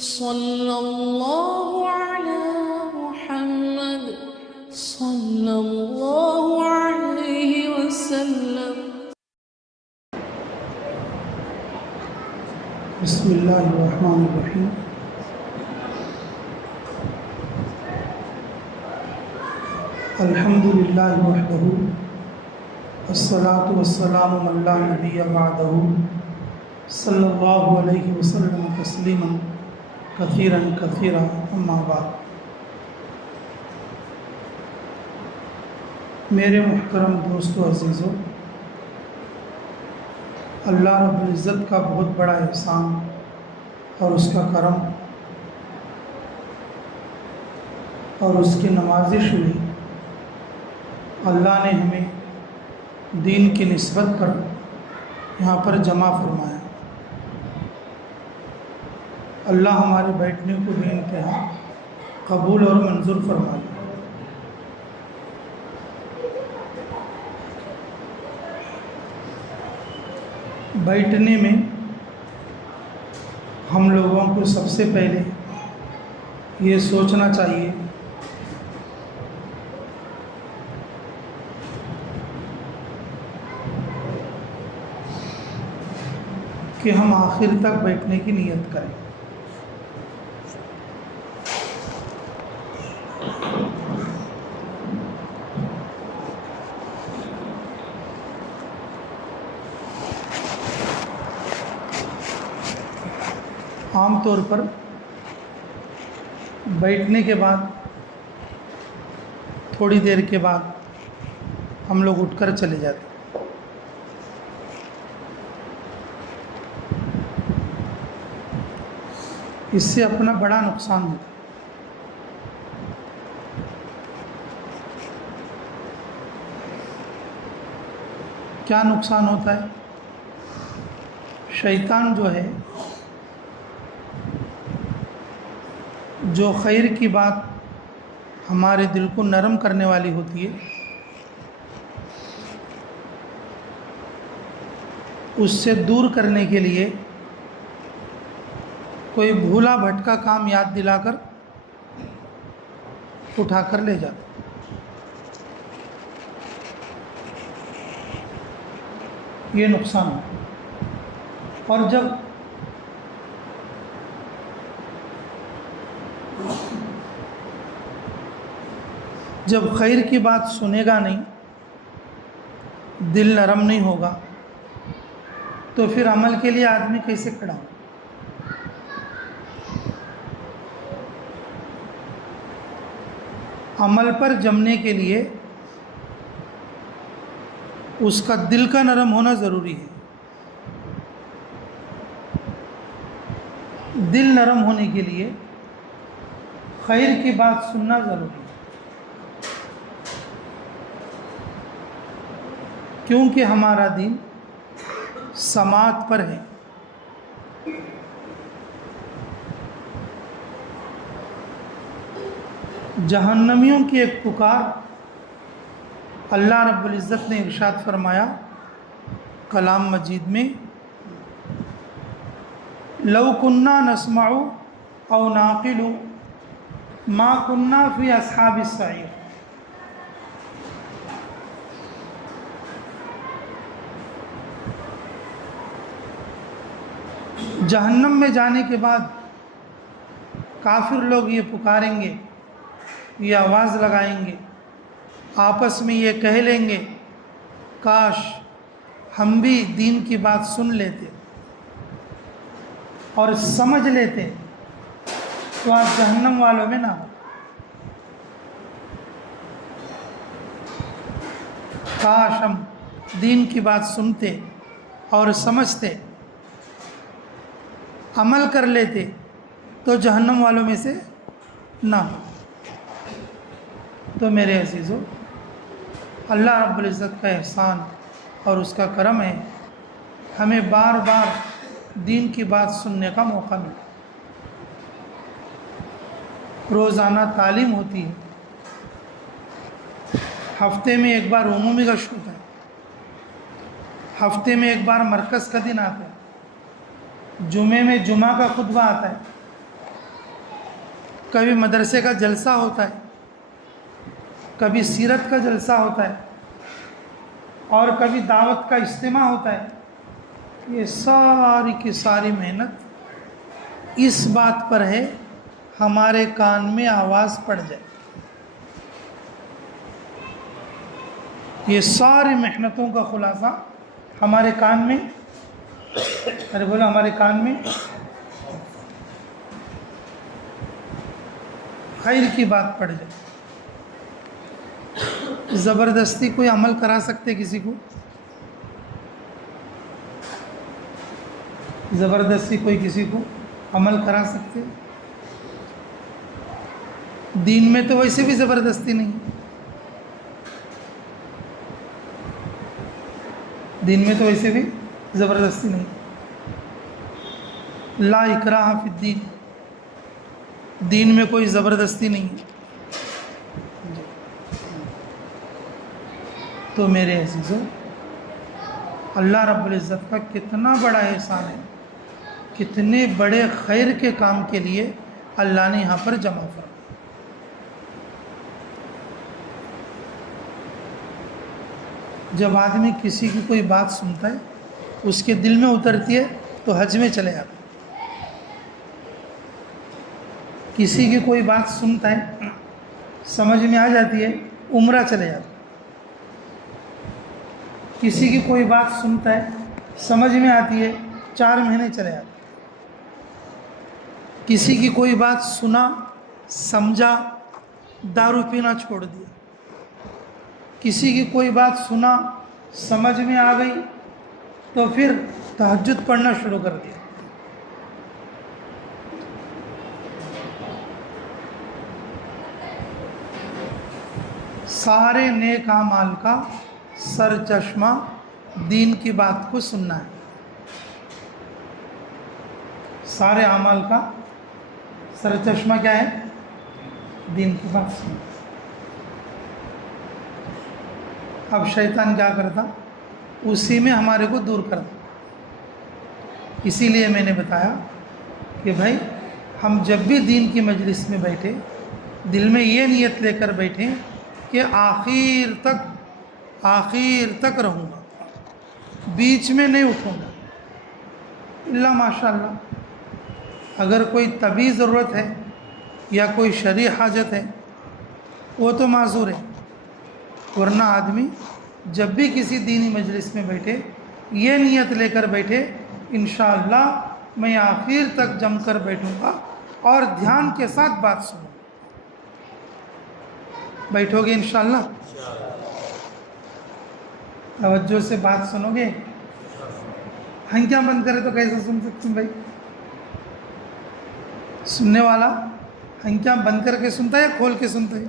صلی اللہ علی محمد صلی اللہ علیہ وسلم۔ بسم اللہ الرحمن الرحیم۔ الحمد للہ وحدہ والصلاة والسلام علی لا نبی بعدہ صلی اللہ علیہ وسلم تسلیما کثیرا کثیرا اما بعد۔ میرے محترم دوستو عزیزو، اللہ رب العزت کا بہت بڑا احسان اور اس کا کرم اور اس کی نوازش ہوئی، اللہ نے ہمیں دین کی نسبت پر یہاں پر جمع فرمایا۔ اللہ ہمارے بیٹھنے کو بھی انتہا قبول اور منظور فرما لے۔ بیٹھنے میں ہم لوگوں کو سب سے پہلے یہ سوچنا چاہیے کہ ہم آخر تک بیٹھنے کی نیت کریں۔ عام طور پر بیٹھنے کے بعد تھوڑی دیر کے بعد ہم لوگ اٹھ کر چلے جاتے ہیں۔ اس سے اپنا بڑا نقصان ہوتا ہے۔ کیا نقصان ہوتا ہے؟ شیطان جو ہے، جو خیر کی بات ہمارے دل کو نرم کرنے والی ہوتی ہے، اس سے دور کرنے کے لیے کوئی بھولا بھٹکا کام یاد دلا کر اٹھا کر لے جاتا۔ یہ نقصان ہے۔ اور جب خیر کی بات سنے گا نہیں، دل نرم نہیں ہوگا، تو پھر عمل کے لیے آدمی کیسے کھڑا ہو؟ عمل پر جمنے کے لیے اس کا دل کا نرم ہونا ضروری ہے۔ دل نرم ہونے کے لیے خیر کی بات سننا ضروری ہے، کیونکہ ہمارا دین سماعت پر ہے۔ جہنمیوں کی ایک پکار اللہ رب العزت نے ارشاد فرمایا کلام مجید میں، لو کننا نسمع او نعقل ما کننا فی اصحاب السعیر۔ جہنم میں جانے کے بعد کافر لوگ یہ پکاریں گے، یہ آواز لگائیں گے، آپس میں یہ کہہ لیں گے، کاش ہم بھی دین کی بات سن لیتے اور سمجھ لیتے تو آپ جہنم والوں میں نہ ہو۔ کاش ہم دین کی بات سنتے اور سمجھتے، عمل کر لیتے تو جہنم والوں میں سے نہ ہو۔ تو میرے عزیزو، اللہ رب العزت کا احسان اور اس کا کرم ہے، ہمیں بار بار دین کی بات سننے کا موقع ملا۔ روزانہ تعلیم ہوتی ہے، ہفتے میں ایک بار عمومی گشت ہوتا ہے، ہفتے میں ایک بار مرکز کا دن آتا ہے، جمعے میں جمعہ کا خطبہ آتا ہے، کبھی مدرسے کا جلسہ ہوتا ہے، کبھی سیرت کا جلسہ ہوتا ہے، اور کبھی دعوت کا اجتماع ہوتا ہے، یہ ساری کی ساری محنت اس بات پر ہے ہمارے کان میں آواز پڑ جائے۔ یہ ساری محنتوں کا خلاصہ ہمارے کان میں، ارے بولو ہمارے کان میں خیر کی بات پڑ جائے۔ زبردستی کوئی عمل کرا سکتے کسی کو؟ زبردستی کوئی کسی کو عمل کرا سکتے؟ دین میں تو ویسے بھی زبردستی نہیں، دین میں تو ویسے بھی زبردستی نہیں۔ لا اکراہ فی الدین، دین میں کوئی زبردستی نہیں ہے۔ تو میرے عزیزو، اللہ رب العزت کا کتنا بڑا احسان ہے، کتنے بڑے خیر کے کام کے لیے اللہ نے یہاں پر جمع فرمایا۔ جب آدمی کسی کی کوئی بات سنتا ہے، اس کے دل میں اترتی ہے تو حج میں چلے جاتا ہے۔ کسی کی کوئی بات سنتا ہے، سمجھ میں آ جاتی ہے، عمرہ چلے جاتا ہے۔ کسی کی کوئی بات سنتا ہے، سمجھ میں آتی ہے، 4 مہینے چلے جاتے۔ کسی کی کوئی بات سنا، سمجھا، دارو پینا چھوڑ دیا۔ کسی کی کوئی بات سنا، سمجھ میں آ گئی تو پھر تہجد پڑھنا شروع کر دیا۔ سارے نیک اعمال کا سر چشمہ دین کی بات کو سننا ہے۔ سارے اعمال کا سر چشمہ کیا ہے؟ دین کی بات سننا۔ اب شیطان کیا کرتا؟ اسی میں ہمارے کو دور کرتا۔ اسی لیے میں نے بتایا کہ بھائی ہم جب بھی دین کی مجلس میں بیٹھے، دل میں یہ نیت لے کر بیٹھیں کہ آخر تک رہوں گا، بیچ میں نہیں اٹھوں گا، اللہ ماشاء اللہ اگر کوئی طبی ضرورت ہے یا کوئی شرعی حاجت ہے وہ تو معذور ہے، ورنہ آدمی جب بھی کسی دینی مجلس میں بیٹھے یہ نیت لے کر بیٹھے انشاءاللہ میں آخر تک جم کر بیٹھوں گا اور دھیان کے ساتھ بات سنوں۔ بیٹھو گے انشاءاللہ؟ توجہ سے بات سنو گے؟ ہنکیاں بند کرے تو کیسے سن سکتے ہیں بھائی؟ سننے والا ہنکیاں بند کر کے سنتا ہے یا کھول کے سنتا ہے؟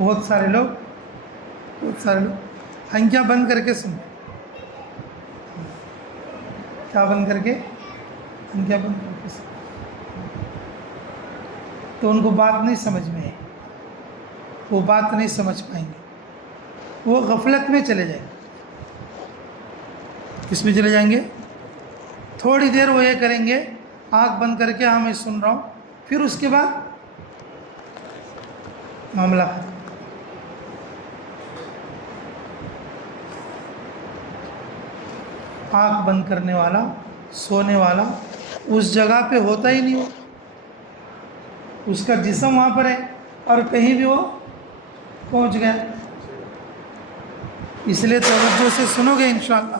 بہت سارے لوگ ہنکیاں بند کر کے سنتے ہیں۔ کیا بند کر کے؟ ہنکیاں بند کر کے سنتے ہیں، تو ان کو بات نہیں سمجھ میں ہے، وہ بات نہیں سمجھ پائیں گے، وہ غفلت میں چلے جائیں گے۔ کس میں چلے جائیں گے؟ تھوڑی دیر وہ یہ کریں گے آنکھ بند کر کے ہاں میں سن رہا ہوں، پھر اس کے بعد معاملہ ختم۔ آنکھ بند کرنے والا، سونے والا اس جگہ پہ ہوتا ہی نہیں، وہ اس کا جسم وہاں پر ہے اور کہیں بھی وہ پہنچ گیا۔ اس لیے توجہ سے سنو گے انشاءاللہ۔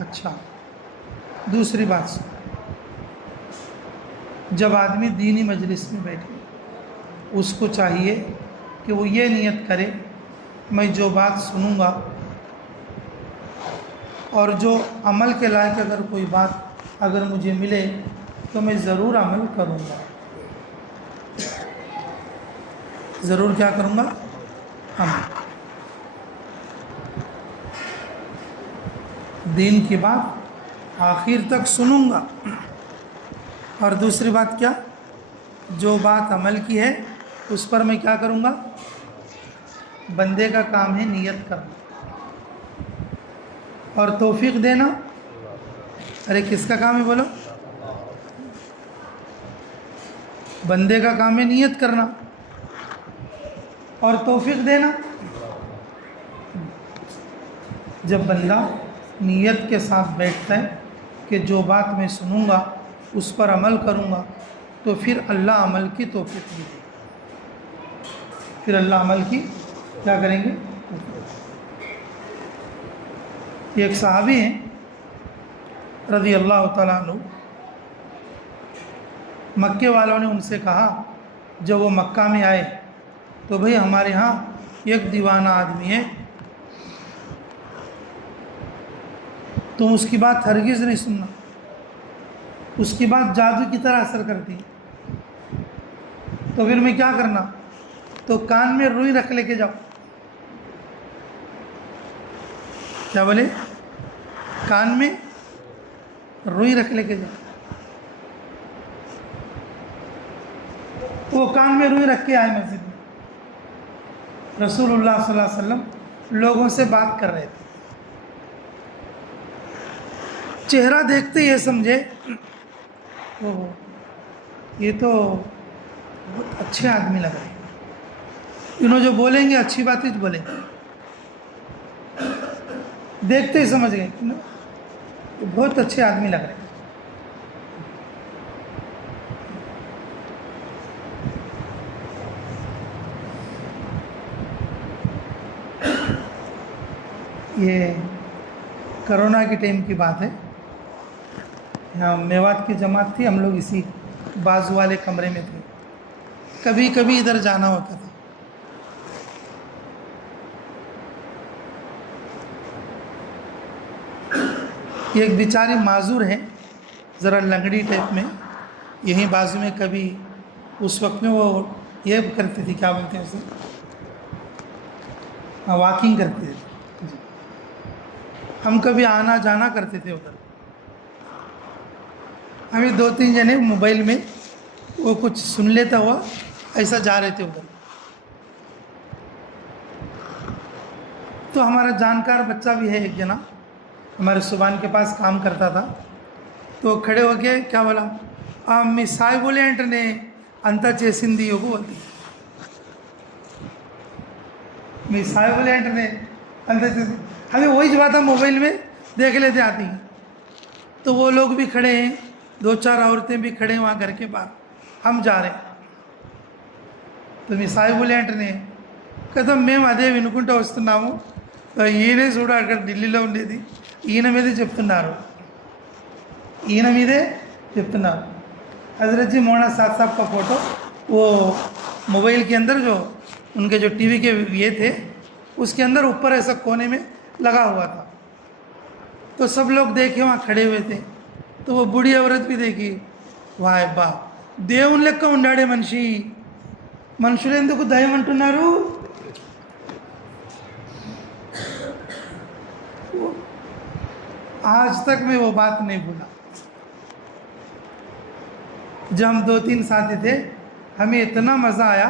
اچھا، دوسری بات سنو، جب آدمی دینی مجلس میں بیٹھے اس کو چاہیے کہ وہ یہ نیت کرے میں جو بات سنوں گا اور جو عمل کے لائق اگر کوئی بات اگر مجھے ملے تو میں ضرور عمل کروں گا، ضرور کیا کروں گا؟ عمل۔ دین کی بات آخر تک سنوں گا، اور دوسری بات کیا؟ جو بات عمل کی ہے اس پر میں کیا کروں گا؟ بندے کا کام ہے نیت کرنا اور توفیق دینا۔ ارے کس کا کام ہے بولو؟ بندے کا کام ہے نیت کرنا اور توفیق دینا. جب بندہ نیت کے ساتھ بیٹھتا ہے کہ جو بات میں سنوں گا اس پر عمل کروں گا تو پھر اللہ عمل کی توفیق دے گا. پھر اللہ عمل کی کیا کریں گے؟ ایک صحابی ہیں رضی اللہ تعالیٰ عنہ، مکے والوں نے ان سے کہا جب وہ مکہ میں آئے تو بھئی ہمارے ہاں ایک دیوانہ آدمی ہے، تم اس کی بات ہرگز نہیں سننا، اس کی بات جادو کی طرح اثر کرتی ہے. تو پھر میں کیا کرنا؟ تو کان میں روئی رکھ لے کے جاؤ. کیا بولے؟ کان میں روئی رکھ لے کے جاؤ. وہ کان میں روئی رکھ کے آئے مسجد میں. رسول اللہ صلی اللہ علیہ وسلم لوگوں سے بات کر رہے تھے. چہرہ دیکھتے یہ سمجھے یہ تو بہت اچھے آدمی لگ رہے ہیں، انہوں جو بولیں گے اچھی بات ہی بولیں گے. دیکھتے ہی سمجھ گئے کہ بہت اچھے آدمی لگ رہے ہیں. یہ کرونا کے ٹائم کی بات ہے. یہاں میوات کی جماعت تھی، ہم لوگ اسی بازو والے کمرے میں تھے. کبھی کبھی ادھر جانا ہوتا تھا. ایک بیچاری معذور ہے، ذرا لنگڑی ٹائپ میں، یہیں بازو میں. کبھی اس وقت میں وہ یہ کرتی تھی، کیا بولتے ہیں اسے، واکنگ کرتے تھے. ہم کبھی آنا جانا کرتے تھے ادھر. ہمیں 2-3 جنے موبائل میں وہ کچھ سن لیتا ہوا ایسا جا رہے تھے ادھر. تو ہمارا جانکار بچہ بھی ہے ایک جنا، ہمارے صبح کے پاس کام کرتا تھا. تو کھڑے ہو کے کیا بولا، می سائی بولے انٹرنے انت చేసింది بولتی. می سائی بولے انٹرنے انت చేసింది. ہمیں وہی بات ہم موبائل میں دیکھ لیتے آتی ہیں. تو وہ لوگ بھی کھڑے ہیں، 2-4 عورتیں بھی کھڑے ہیں وہاں گھر کے باہر. ہم جا رہے ہیں تو మీ సాయి బోలే అంటేనే కదా మేము అదే వినుకుంటూ వస్తున్నాము. ఈయనే చూడ అక్కడ ఢిల్లీలో ఉండేది, ఈయన మీదే చెప్తున్నారు. حضرت جی مولانا سعد صاحب کا فوٹو وہ موبائل کے اندر جو ان کے جو ٹی وی کے یہ تھے اس کے اندر اوپر ایسا کونے میں لگا ہوا تھا. تو سب لوگ دیکھے وہاں کھڑے ہوئے تھے. تو وہ بوڑھی عورت بھی دیکھی. వాయ్ బా దేవుని లెక్క ఉండాడే మనుషులు ఎందుకు దయ్యం అంటున్నారు? آج تک میں وہ بات نہیں بھولا. جب ہم 2-3 ساتھی تھے ہمیں اتنا مزہ آیا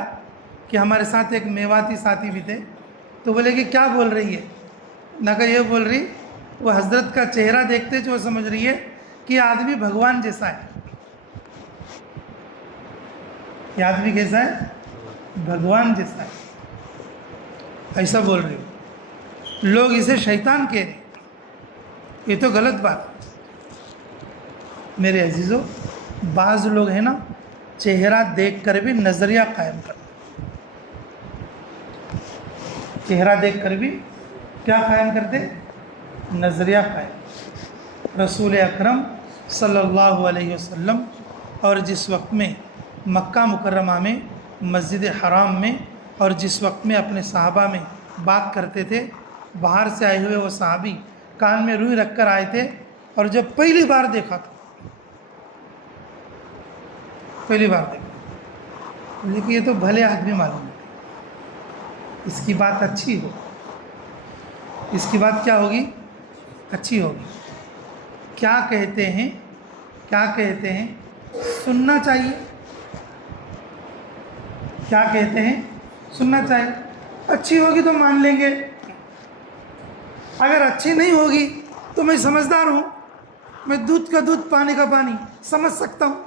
کہ ہمارے ساتھ ایک میواتی ساتھی بھی تھے. تو بولے کہ کیا بول رہی ہے؟ نہ کہ یہ بول رہی، وہ حضرت کا چہرہ دیکھتے جو سمجھ رہی ہے کہ یہ آدمی بھگوان جیسا ہے. یہ آدمی کیسا ہے؟ بھگوان جیسا ہے، ایسا بول رہی ہو. لوگ اسے شیطان کہہ رہے، یہ تو غلط بات ہے. میرے عزیزو، بعض لوگ ہیں نا چہرہ دیکھ کر بھی نظریہ قائم کرتے، چہرہ دیکھ کر بھی کیا قائم کرتے؟ نظریہ قائم. رسول اکرم صلی اللہ علیہ وسلم اور جس وقت میں مکہ مکرمہ میں مسجد حرام میں اور جس وقت میں اپنے صحابہ میں بات کرتے تھے، باہر سے آئے ہوئے وہ صحابی کان میں روئی رکھ کر آئے تھے. اور جب پہلی بار دیکھا تھا، پہلی بار دیکھا، لیکن یہ تو بھلے آدمی معلوم ہے، اس کی بات اچھی ہو، اس کی بات کیا ہوگی؟ اچھی ہوگی. کیا کہتے ہیں؟ کیا کہتے ہیں؟ سننا چاہیے. کیا کہتے ہیں؟ سننا چاہیے. اچھی ہوگی تو مان لیں گے، اگر اچھی نہیں ہوگی تو میں سمجھدار ہوں، میں دودھ کا دودھ پانی کا پانی سمجھ سکتا ہوں.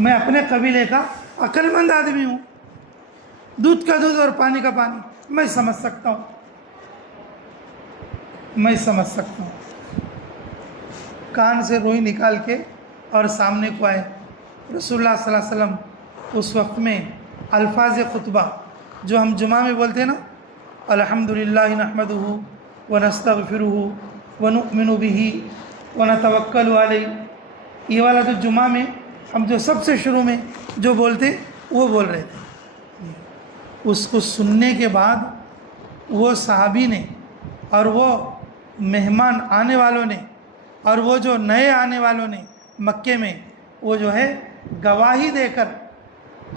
میں اپنے قبیلے کا عقل مند آدمی ہوں، دودھ کا دودھ اور پانی کا پانی میں سمجھ سکتا ہوں، میں سمجھ سکتا ہوں۔ کان سے روئی نکال کے اور سامنے کو آئے رسول اللہ صلی اللہ علیہ وسلم۔ اس وقت میں الفاظ خطبہ جو ہم جمعہ میں بولتے ہیں نا، الحمدللہ نحمدہ ونستغفرہ ونؤمن بہ ونتوکل علیہ، یہ والا جو جمعہ میں ہم جو سب سے شروع میں جو بولتے وہ بول رہے تھے۔ اس کو سننے کے بعد وہ صحابی نے اور وہ مہمان آنے والوں نے اور وہ جو نئے آنے والوں نے مکے میں، وہ جو ہے گواہی دے کر،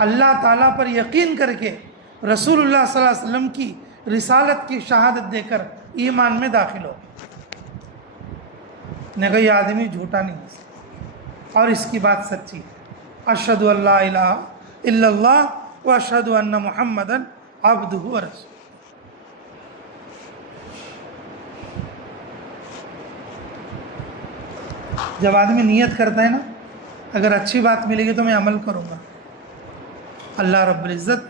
اللہ تعالیٰ پر یقین کر کے، رسول اللہ صلی اللہ علیہ وسلم کی رسالت کی شہادت دے کر ایمان میں داخل ہو۔ نے کہا یہ آدمی جھوٹا نہیں ہے اور اس کی بات سچی ہے۔ اشہدو ان لا الہ الا اللہ و اشہدو ان محمدا عبدہ و رسولہ۔ جب آدمی نیت کرتا ہے نا، اگر اچھی بات ملے گی تو میں عمل کروں گا، اللہ رب العزت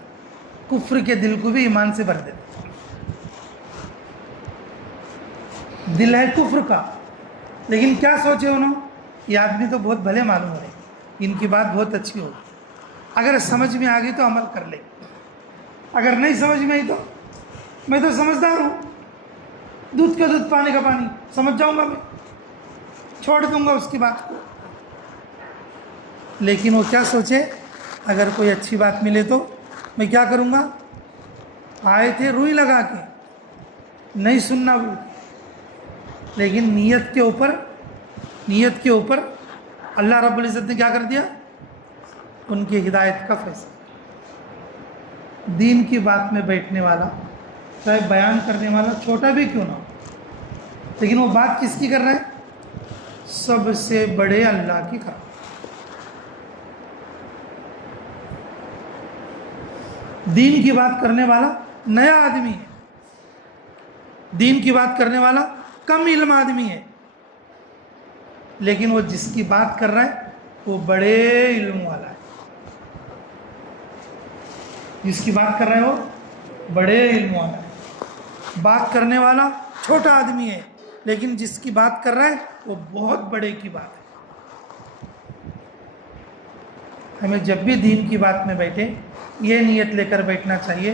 کفر کے دل کو بھی ایمان سے بھر دیتا۔ دل ہے کفر کا، لیکن کیا سوچے انہوں، یہ آدمی تو بہت بھلے معلوم ہو رہے، ان کی بات بہت اچھی ہوگی، اگر سمجھ میں آ گئی تو عمل کر لے، اگر نہیں سمجھ میں آئی تو میں تو سمجھدار ہوں، دودھ کا دودھ پانی کا پانی سمجھ جاؤں گا، میں چھوڑ دوں گا اس کی بات کو۔ لیکن وہ کیا سوچے، اگر کوئی اچھی بات ملے تو میں کیا کروں گا، آئے تھے روئی لگا کے، نہیں سننا وہ، لیکن نیت کے اوپر اللہ رب العزت نے کیا کر دیا، ان کی ہدایت کا فیصلہ۔ دین کی بات میں بیٹھنے والا، چاہے بیان کرنے والا چھوٹا بھی کیوں نہ ہو، لیکن وہ بات کس کی کر رہا ہے، سب سے بڑے اللہ کی کر رہا ہے۔ دین کی بات کرنے والا نیا آدمی ہے، دین کی بات کرنے والا کم علم آدمی ہے، لیکن وہ جس کی بات کر رہا ہے وہ بڑے علم والا ہے، جس کی بات کر رہا ہے وہ بڑے علم والا ہے۔ بات کرنے والا چھوٹا آدمی ہے، لیکن جس کی بات کر رہا ہے وہ بہت بڑے کی بات ہے۔ ہمیں جب بھی دین کی بات میں بیٹھے یہ نیت لے کر بیٹھنا چاہیے،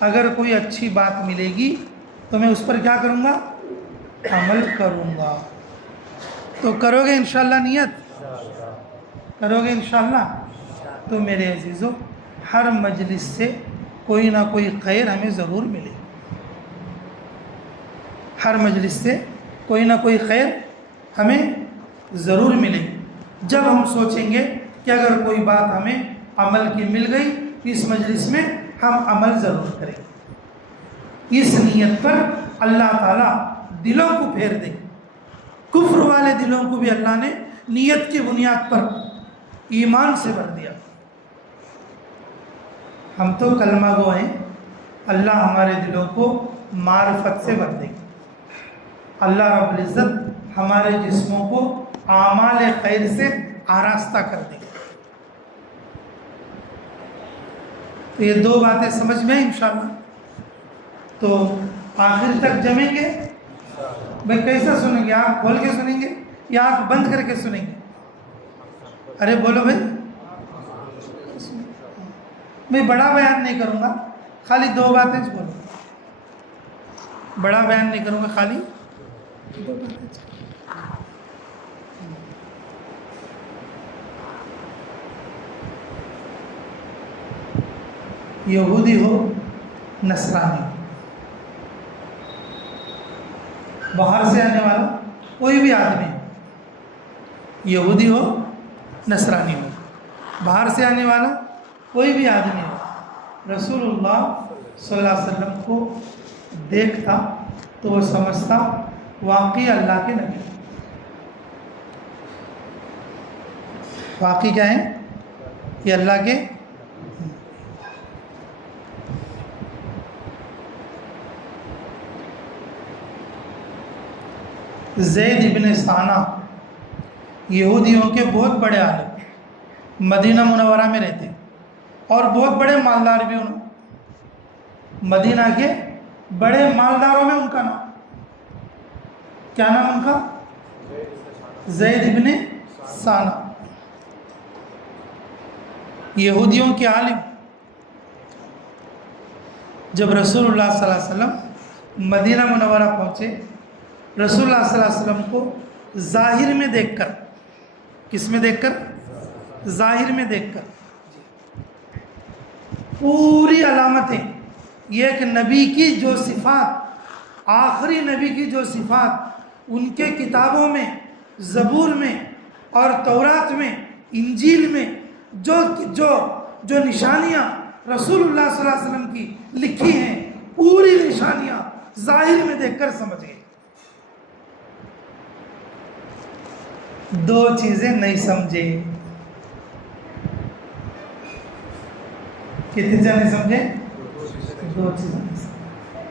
اگر کوئی اچھی بات ملے گی تو میں اس پر کیا کروں گا، عمل کروں گا۔ تو کرو گے انشاءاللہ، نیت کرو گے انشاءاللہ، تو میرے عزیزو ہر مجلس سے کوئی نہ کوئی خیر ہمیں ضرور ملے، ہر مجلس سے کوئی نہ کوئی خیر ہمیں ضرور ملے۔ جب ہم سوچیں گے کہ اگر کوئی بات ہمیں عمل کی مل گئی اس مجلس میں، ہم عمل ضرور کریں گے۔ اس نیت پر اللہ تعالیٰ دلوں کو پھیر دے، کفر والے دلوں کو بھی اللہ نے نیت کی بنیاد پر ایمان سے بھر دیا۔ ہم تو کلمہ گو ہیں، اللہ ہمارے دلوں کو معرفت سے بھر دے گا، اللہ رب العزت ہمارے جسموں کو اعمال خیر سے آراستہ کر دے گا۔ تو یہ دو باتیں سمجھ میں انشاءاللہ، تو آخر تک جمیں گے۔ بھائی کیسا سنیں گے، آنکھ کھول کے سنیں گے یا آنکھ بند کر کے سنیں گے؟ ارے بولو بھائی، میں بڑا بیان نہیں کروں گا، خالی دو باتیں بولوں گا، بڑا بیان نہیں کروں گا، خالی دو باتیں۔ یہودی ہو نصرانی ہو، باہر سے آنے والا کوئی بھی آدمی ہو، یہودی ہو نصرانی ہو، باہر سے آنے والا کوئی بھی آدمی ہو، رسول اللہ صلی اللہ علیہ وسلم کو دیکھتا تو وہ سمجھتا واقعی اللہ کے نبی، واقعی کیا ہے، یہ اللہ کے۔ زید ابن ثانہ یہودیوں کے بہت بڑے عالم، مدینہ منورہ میں رہتے اور بہت بڑے مالدار بھی انہوں. مدینہ کے بڑے مالداروں میں ان کا نام. کیا نام ان کا؟ زید ابن ثانہ. یہودیوں کے عالم. جب رسول اللہ صلی اللہ علیہ وسلم مدینہ منورہ پہنچے، رسول اللہ صلی اللہ علیہ وسلم کو ظاہر میں دیکھ کر، کس میں دیکھ کر؟ ظاہر میں دیکھ کر پوری علامتیں، یہ ایک نبی کی جو صفات، آخری نبی کی جو صفات ان کے کتابوں میں، زبور میں اور تورات میں، انجیل میں جو نشانیاں رسول اللہ صلی اللہ علیہ وسلم کی لکھی ہیں، پوری نشانیاں ظاہر میں دیکھ کر سمجھ گئے. دو چیزیں نہیں سمجھے. کتنی چیزیں نہیں سمجھے؟ دو چیزیں نہیں سمجھے.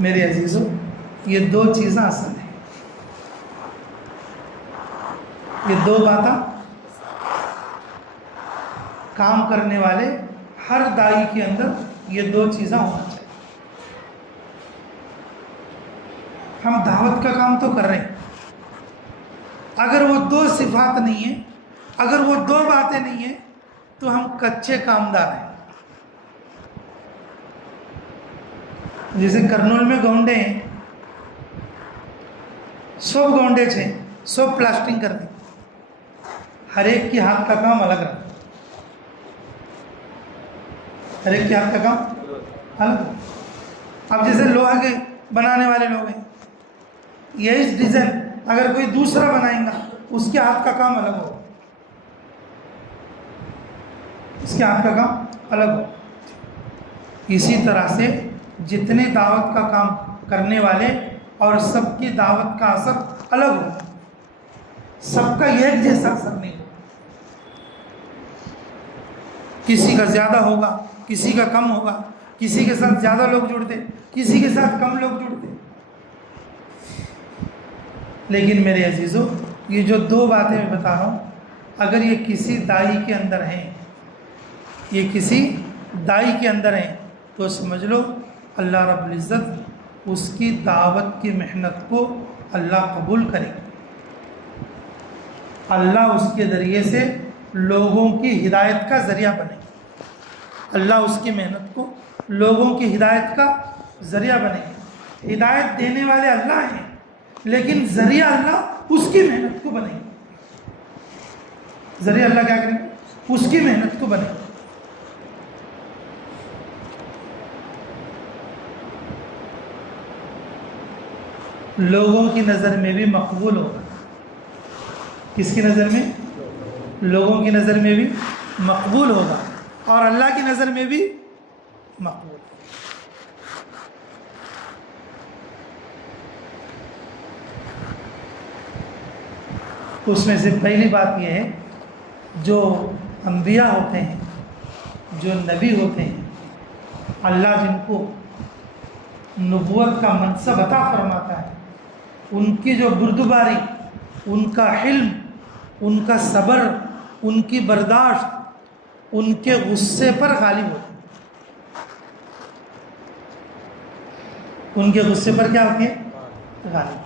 میرے عزیزو، یہ دو چیزیں اصل ہیں. یہ دو باتیں کام کرنے والے ہر دائی کے اندر یہ دو چیزیں ہونا چاہیے. ہم دعوت کا کام تو کر رہے ہیں، اگر وہ دو صفات نہیں ہیں، اگر وہ دو باتیں نہیں ہیں تو ہم کچے کامدار ہیں. جیسے کرنول میں گونڈے ہیں، سب گونڈے چھے، سب پلاسٹنگ کر دیں، ہر ایک کی ہاتھ کا کام الگ رہتا. ہر ایک کے ہاتھ کا کام الگ. اب جیسے لوہا کے بنانے والے لوگ ہیں، یہی ڈیزائن اگر کوئی دوسرا بنائیں گا اس کے ہاتھ کا کام الگ ہوگا، اس کے ہاتھ کا کام الگ ہوگا. اسی طرح سے جتنے دعوت کا کام کرنے والے اور سب کی دعوت کا اثر الگ ہوگا، سب کا ایک جیسا اثر نہیں ہوگا. کسی کا زیادہ ہوگا، کسی کا کم ہوگا، کسی کے ساتھ زیادہ لوگ جڑتے، کسی کے ساتھ کم لوگ جڑتے. لیکن میرے عزیزو، یہ جو دو باتیں میں بتا رہا ہوں، اگر یہ کسی دائی کے اندر ہیں، یہ کسی دائی کے اندر ہیں، تو سمجھ لو اللہ رب العزت اس کی دعوت کی محنت کو اللہ قبول کرے. اللہ اس کے ذریعے سے لوگوں کی ہدایت کا ذریعہ بنے. اللہ اس کی محنت کو لوگوں کی ہدایت کا ذریعہ بنے. ہدایت دینے والے اللہ ہیں، لیکن ذریعہ اللہ اس کی محنت کو بنے. ذریعہ اللہ کیا کریں؟ اس کی محنت کو بنے. لوگوں کی نظر میں بھی مقبول ہوگا. کس کی نظر میں؟ لوگوں کی نظر میں بھی مقبول ہوگا اور اللہ کی نظر میں بھی مقبول. اس میں سے پہلی بات یہ ہے، جو انبیاء ہوتے ہیں، جو نبی ہوتے ہیں، اللہ جن کو نبوت کا منصب عطا فرماتا ہے، ان کی جو بردباری، ان کا حلم، ان کا صبر، ان کی برداشت ان کے غصے پر غالب ہوتی ہے. ان کے غصے پر کیا ہوتی ہے؟ غالب.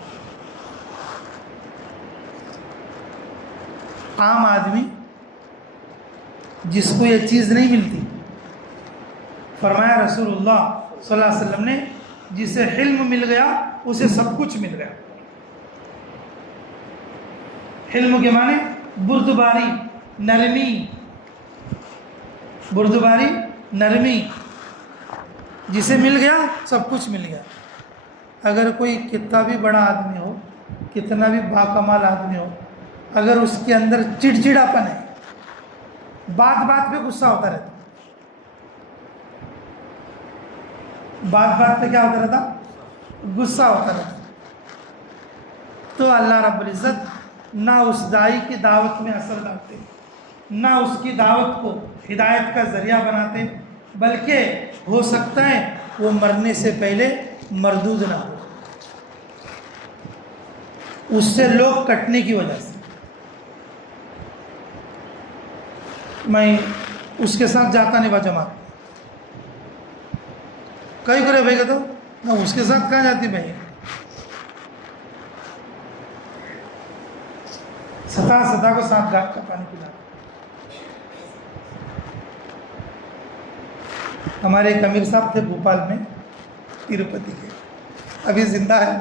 عام آدمی جس کو یہ چیز نہیں ملتی، فرمایا رسول اللہ صلی اللہ علیہ وسلم نے، جسے حلم مل گیا اسے سب کچھ مل گیا. حلم کے معنی بردباری، نرمی. بردباری، نرمی، جسے مل گیا سب کچھ مل گیا. اگر کوئی کتنا بھی بڑا آدمی ہو، کتنا بھی باکمال آدمی ہو، اگر اس کے اندر چڑچڑاپن ہے، بات بات پہ غصہ ہوتا رہتا، بات بات پہ کیا ہوتا رہتا؟ غصہ ہوتا رہتا، تو اللہ رب العزت نہ اس دائی کی دعوت میں اثر ڈالتے، نہ اس کی دعوت کو ہدایت کا ذریعہ بناتے، بلکہ ہو سکتا ہے وہ مرنے سے پہلے مردود نہ ہو، اس سے لوگ کٹنے کی وجہ سے. میں اس کے ساتھ جاتا نہیں با جماعت. کئی کرے بھائی کہ تو میں اس کے ساتھ کہاں جاتی بھائی. ستا کو ساتھ گھاٹ کا پانی پلاتا. ہمارے ایک امیر صاحب تھے بھوپال میں تروپتی کے, ابھی زندہ ہے.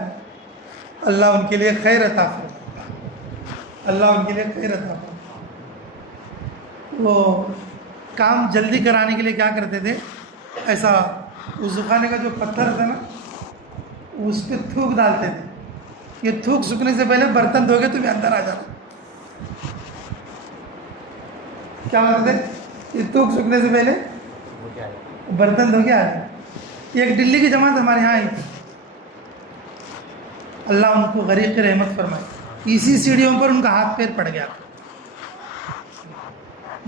اللہ ان کے لیے خیر عطا فرمائے, اللہ ان کے لیے خیر عطا فرمائے. وہ کام جلدی کرانے کے لیے کیا کرتے تھے, ایسا وضو خانے کا جو پتھر تھا نا اس پہ تھوک ڈالتے تھے. یہ تھوک سوکھنے سے پہلے برتن دھو کے تمہیں اندر آ جانا. کیا کرتے تھے, یہ تھوک سوکھنے سے پہلے برتن دھو کے آ جائے. ایک دلی کی جماعت ہمارے یہاں آئی تھی, اللہ ان کو غریق رحمت فرمائے. اسی سیڑھیوں پر ان کا ہاتھ پیر پڑ گیا.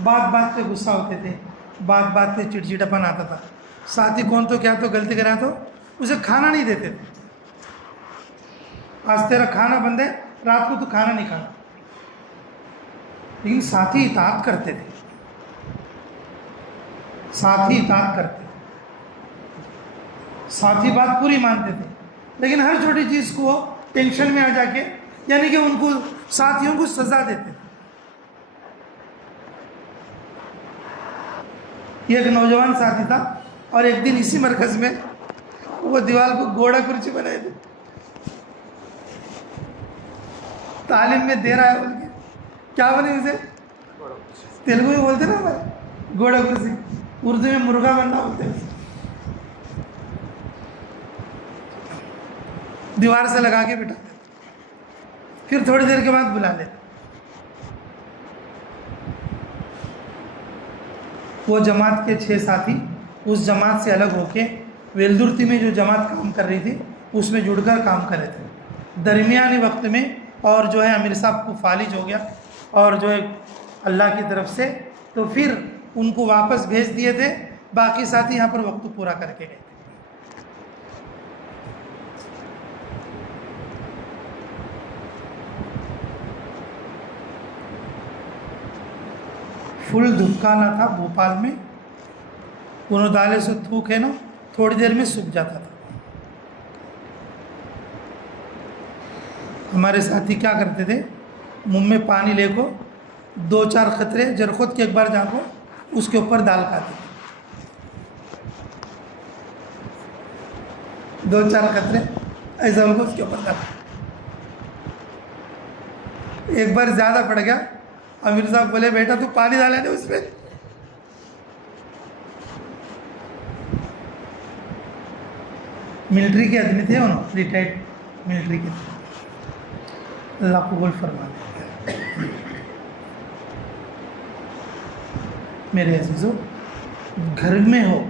بات بات پہ غصہ ہوتے تھے, بات بات پہ چڑچڑاپن آتا تھا. ساتھی کون تو کیا تو غلطی کرا تو اسے کھانا نہیں دیتے تھے. آج تیرا کھانا بند ہے, رات کو تو کھانا نہیں کھانا. لیکن ساتھی اطاعت کرتے تھے, ساتھی اطاعت کرتے تھے, ساتھی بات پوری مانتے تھے. لیکن ہر چھوٹی چیز کو وہ ٹینشن میں آ جا کے, یعنی کہ ان کو ساتھیوں کو سزا دیتے تھے. یہ ایک نوجوان ساتھی تھا, اور ایک دن اسی مرکز میں وہ دیوار کو گھوڑا کرسی بنائے تھے. تعلیم میں دے رہا ہے بول کے کیا بنے اسے, تیلگو میں بولتے نا ہمارے گھوڑا کرسی, اردو میں مرغا بننا بولتے ہیں. دیوار سے لگا کے بٹھا دیتے, پھر تھوڑی دیر کے بعد بلا لیتے. وہ جماعت کے 6 ساتھی اس جماعت سے الگ ہو کے ویلدرتی میں جو جماعت کام کر رہی تھی اس میں جڑ کر کام کر رہے تھے. درمیانی وقت میں اور جو ہے امیر صاحب کو فالج ہو گیا, اور جو ہے اللہ کی طرف سے, تو پھر ان کو واپس بھیج دیے تھے. باقی ساتھی یہاں پر وقت پورا کر کے گئے تھے. فل دھپکانا تھا بھوپال میں, انہوں دالے سے تھوک ہے نا تھوڑی دیر میں سوکھ جاتا تھا. ہمارے ساتھی کیا کرتے تھے, منہ میں پانی لے کو 2-4 قطرے جرخود کے ایک بار جھانکو, اس کے اوپر دال کھاتے تھے. 2-4 قطرے ایسا ان کو اس کے اوپر دال. ایک بار زیادہ پڑ گیا, امیر صاحب بولے بیٹا تو پانی ڈالا نہیں اس پہ. ملٹری کے آدمی تھے, انہوں ریٹائرڈ ملٹری کے تھے. اللہ قبول فرما دے. میرے عزیزو, گھر میں ہو,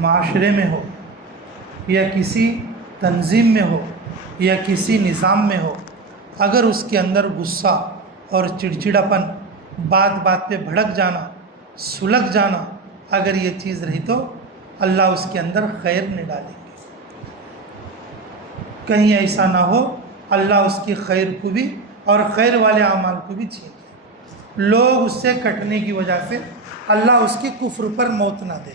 معاشرے میں ہو, یا کسی تنظیم میں ہو, یا کسی نظام میں ہو, اگر اس کے اندر غصہ اور چڑچڑاپن, بات بات پہ بھڑک جانا, سلگ جانا, اگر یہ چیز رہی تو اللہ اس کے اندر خیر نہیں ڈالیں گے. کہیں ایسا نہ ہو اللہ اس کی خیر کو بھی اور خیر والے اعمال کو بھی چھین لے. لوگ اس سے کٹنے کی وجہ سے اللہ اس کی کفر پر موت نہ دے,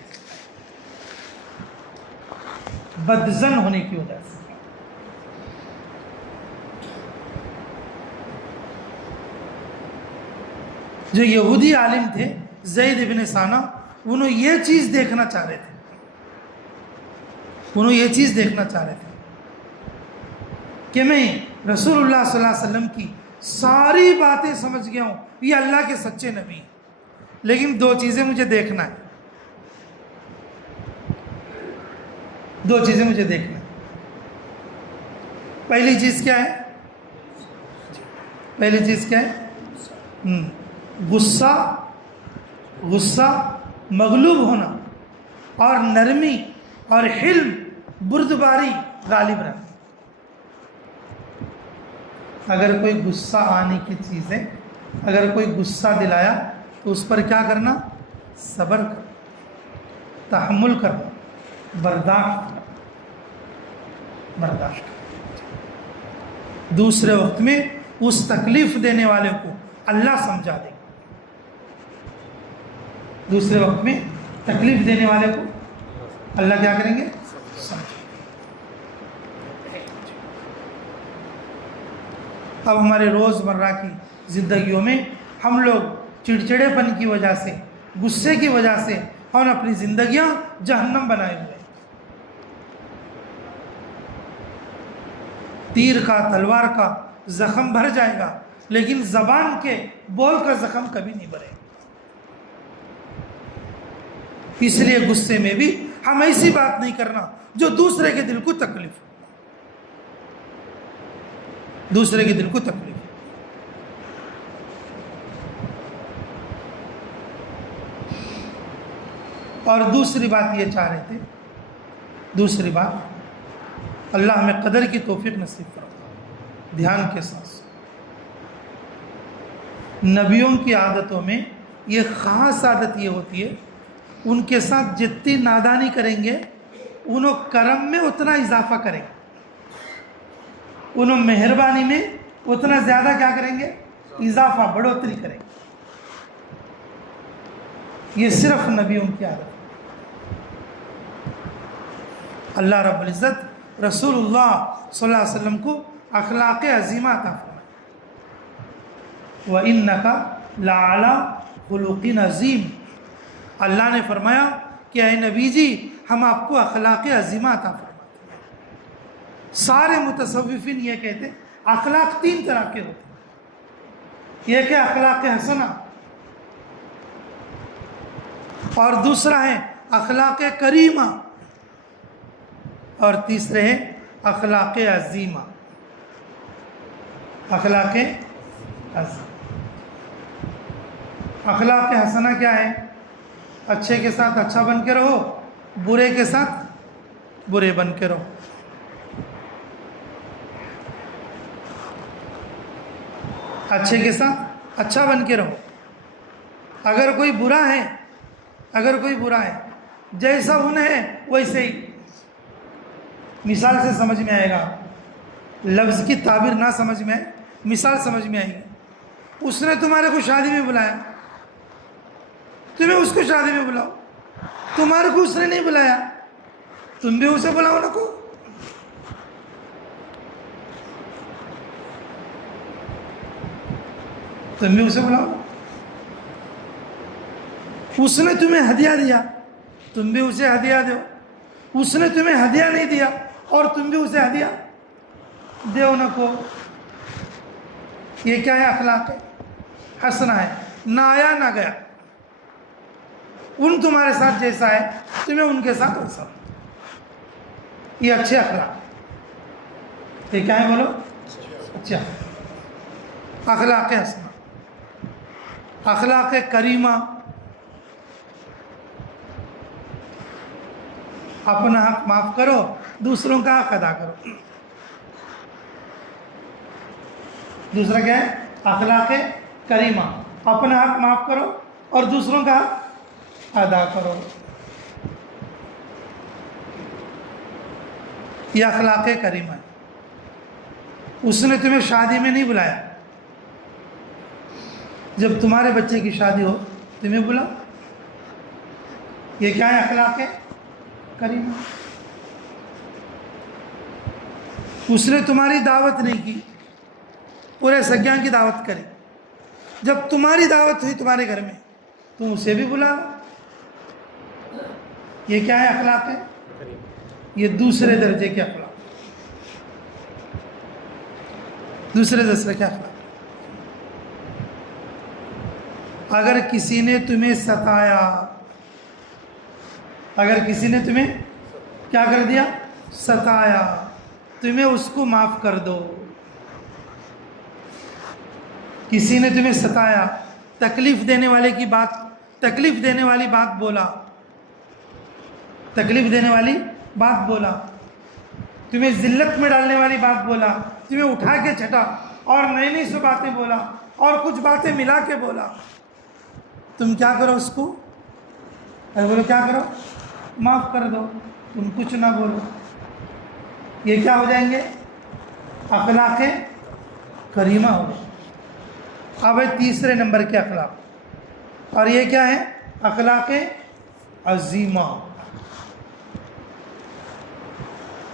بدظن ہونے کی وجہ سے. جو یہودی عالم تھے زید ابن ثانہ, انہوں یہ چیز دیکھنا چاہ رہے تھے, انہوں یہ چیز دیکھنا چاہ رہے تھے کہ میں رسول اللہ صلی اللہ علیہ وسلم کی ساری باتیں سمجھ گیا ہوں, یہ اللہ کے سچے نبی ہیں, لیکن 2 چیزیں مجھے دیکھنا ہے, 2 چیزیں مجھے دیکھنا ہے. پہلی چیز کیا ہے, پہلی چیز کیا ہے, غصہ مغلوب ہونا, اور نرمی اور حلم بردباری غالب رہنا. اگر کوئی غصہ آنے کی چیز ہے, اگر کوئی غصہ دلایا تو اس پر کیا کرنا, صبر کرنا, تحمل کرنا, برداشت کرنا. دوسرے وقت میں اس تکلیف دینے والے کو اللہ سمجھا دے گا. دوسرے وقت میں تکلیف دینے والے کو اللہ کیا کریں گے؟ اب ہمارے روزمرہ کی زندگیوں میں ہم لوگ چڑچڑے پن کی وجہ سے، غصے کی وجہ سے ہم اپنی زندگیاں جہنم بنائے ہوئے ہیں۔ تیر کا، تلوار کا زخم بھر جائے گا، لیکن زبان کے بول کا زخم کبھی نہیں بھرے گا۔ اس لیے غصے میں بھی ہم ایسی بات نہیں کرنا جو دوسرے کے دل کو تکلیف ہو، دوسرے کے دل کو تکلیف ہو۔ اور دوسری بات یہ چاہ رہے تھے، دوسری بات، اللہ ہمیں قدر کی توفیق نصیب فرمائے۔ دھیان کے ساتھ نبیوں کی عادتوں میں یہ خاص عادت یہ ہوتی ہے، ان کے ساتھ جتنی نادانی کریں گے انہوں کرم میں اتنا اضافہ کریں گے، انہوں مہربانی میں اتنا زیادہ کیا کریں گے؟ اضافہ، بڑھوتری کریں گے۔ یہ صرف نبیوں کی عادت ہے۔ اللہ رب العزت رسول اللہ صلی اللہ علیہ وسلم کو اخلاق عظیمہ عطا فرمائے۔ وَإِنَّكَ لَعَلَىٰ خُلُقٍ عَظِيمٍ، اللہ نے فرمایا کہ اے نبی جی ہم آپ کو اخلاق عظیمہ عطا فرماتے ہیں۔ سارے متصوفین یہ کہتے ہیں اخلاق تین طرح کے ہوتے ہیں، ایک ہے اخلاق حسنہ، اور دوسرا ہے اخلاق کریمہ، اور تیسرے ہے اخلاق عظیمہ۔ اخلاق عظیمہ، اخلاق حسنہ کیا ہے؟ اچھے کے ساتھ اچھا بن کے رہو، برے کے ساتھ برے بن کے رہو۔ اچھے کے ساتھ اچھا بن کے رہو۔ اگر کوئی برا ہے، اگر کوئی برا ہے، جیسا انہیں ہے ویسے ہی، مثال سے سمجھ میں آئے گا، لفظ کی تعبیر نہ سمجھ میں آئے، مثال سمجھ میں آئے گی۔ اس نے تمہارے کو شادی میں بلایا، تمہیں اس کو شادی میں بلاؤ، تمہارے کو اس نے نہیں بلایا، تم بھی اسے بلاؤ نا کو۔ تم بھی اسے بلاؤ۔ اس نے تمہیں ہدیہ دیا، تم بھی اسے ہدیہ دو۔ اس نے تمہیں ہدیہ نہیں دیا اور تم بھی اسے ہدیہ دیو نا کو۔ یہ کیا ہے؟ اخلاق حسنہ ہے، نہ آیا نہ گیا۔ ان تمہارے ساتھ جیسا ہے تمہیں ان کے ساتھ ویسا۔ یہ اچھے اخلاق، یہ کیا ہے بولو؟ اچھا اخلاق حسنہ۔ اخلاق کریمہ، اپنا حق معاف کرو، دوسروں کا حق ادا کرو۔ دوسرا کیا ہے؟ اخلاق کریمہ، اپنا حق معاف کرو اور دوسروں کا حق ادا کرو۔ یہ اخلاق کریمہ ہے۔ اس نے تمہیں شادی میں نہیں بلایا، جب تمہارے بچے کی شادی ہو تمہیں بلا۔ یہ کیا ہے؟ اخلاق کریمہ۔ اس نے تمہاری دعوت نہیں کی، پورے سگیاں کی دعوت کری، جب تمہاری دعوت ہوئی تمہارے گھر میں تم اسے بھی بلا۔ یہ کیا ہے؟ اخلاق ہے۔ یہ دوسرے درجے کے اخلاق، دوسرے درجے کے اخلاق۔ اگر کسی نے تمہیں ستایا، اگر کسی نے تمہیں کیا کر دیا؟ ستایا، تمہیں اس کو معاف کر دو۔ کسی نے تمہیں ستایا، تکلیف دینے والے کی بات، تکلیف دینے والی بات بولا، تکلیف دینے والی بات بولا، تمہیں ذلت میں ڈالنے والی بات بولا، تمہیں اٹھا کے چھٹا اور نئی نئی سے باتیں بولا اور کچھ باتیں ملا کے بولا، تم کیا کرو؟ اس کو بولو کیا کرو؟ معاف کر دو، تم کچھ نہ بولو۔ یہ کیا ہو جائیں گے؟ اخلاق کریمہ ہو۔ اب ہے تیسرے نمبر کے اخلاق، اور یہ کیا ہے؟ اخلاق عظیمہ.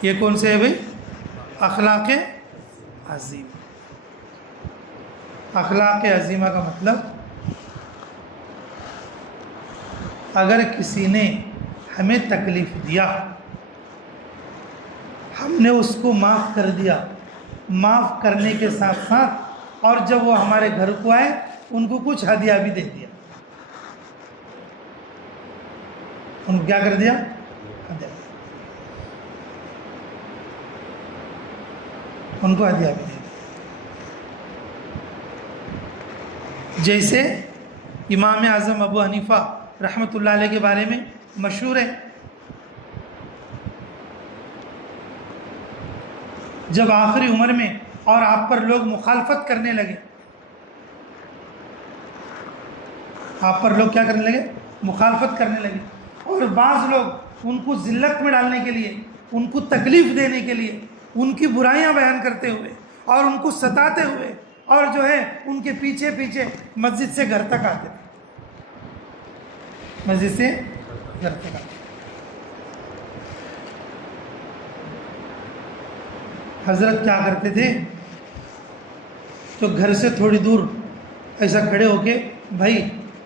یہ کون سے ہے بھائی؟ اخلاق عظیم. اخلاق عظیمہ کا مطلب اگر کسی نے ہمیں تکلیف دیا، ہم نے اس کو معاف کر دیا، معاف کرنے کے ساتھ ساتھ اور جب وہ ہمارے گھر کو آئے ان کو کچھ ہدیہ بھی دے دیا. ان کو کیا کر دیا؟ ہدیہ. ان کو ہدیہ بھی دے دیا. جیسے امام اعظم ابو حنیفہ رحمۃ اللہ علیہ کے بارے میں مشہور ہے، جب آخری عمر میں اور آپ پر لوگ مخالفت کرنے لگے، آپ پر لوگ کیا کرنے لگے؟ مخالفت کرنے لگے، اور بعض لوگ ان کو ذلت میں ڈالنے کے لیے، ان کو تکلیف دینے کے لیے، ان کی برائیاں بیان کرتے ہوئے اور ان کو ستاتے ہوئے اور جو ہے ان کے پیچھے پیچھے مسجد سے گھر تک آتے تھے، مسجد سے گھر تک آتے. حضرت کیا کرتے تھے؟ تو گھر سے تھوڑی دور ایسا کھڑے ہو کے، بھائی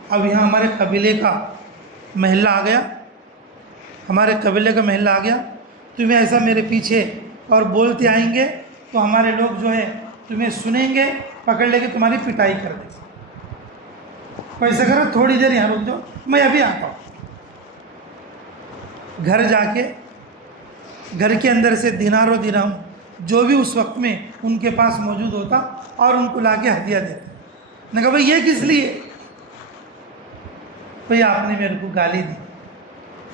اب یہاں ہمارے قبیلے کا محلہ آ گیا، ہمارے قبیلے کا محلہ آ گیا، تمہیں ایسا میرے پیچھے اور بولتے آئیں گے تو ہمارے لوگ جو ہے تمہیں سنیں گے، پکڑ لے کے تمہاری پٹائی کر دیں گے. ایسا کرو تھوڑی دیر یہاں رک جاؤ، میں ابھی آتا ہوں. گھر جا کے گھر کے اندر سے دینار و درہم جو بھی اس وقت میں ان کے پاس موجود ہوتا اور ان کو لا کے ہدیہ دیتے. نے کہا بھائی یہ کس لیے؟ بھائی آپ نے میرے کو گالی دی،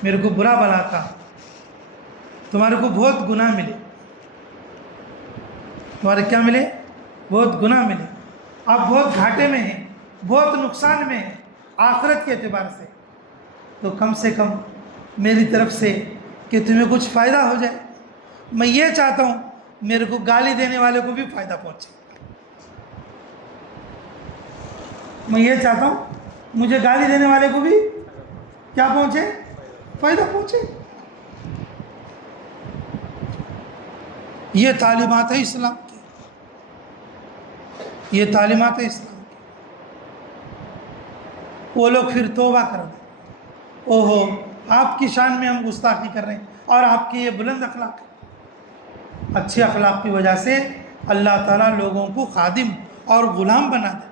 میرے کو برا بلا کہا، تمہارے کو بہت گناہ ملے، تمہارے کیا ملے؟ بہت گناہ ملے، آپ بہت گھاٹے میں ہیں، بہت نقصان میں ہیں آخرت کے اعتبار سے، تو کم سے کم میری طرف سے کہ تمہیں کچھ فائدہ ہو جائے. میں یہ چاہتا ہوں میرے کو گالی دینے والے کو بھی فائدہ پہنچے. میں یہ چاہتا ہوں مجھے گالی دینے والے کو بھی کیا پہنچے؟ فائدہ پہنچے. یہ تعلیمات ہے اسلام کی، یہ تعلیمات ہے اسلام کی. وہ لوگ پھر توبہ کر دیں، اوہو آپ کی شان میں ہم گستاخی کر رہے ہیں اور آپ کی یہ بلند اخلاق ہے. اچھے اخلاق کی وجہ سے اللہ تعالیٰ لوگوں کو خادم اور غلام بنا دے.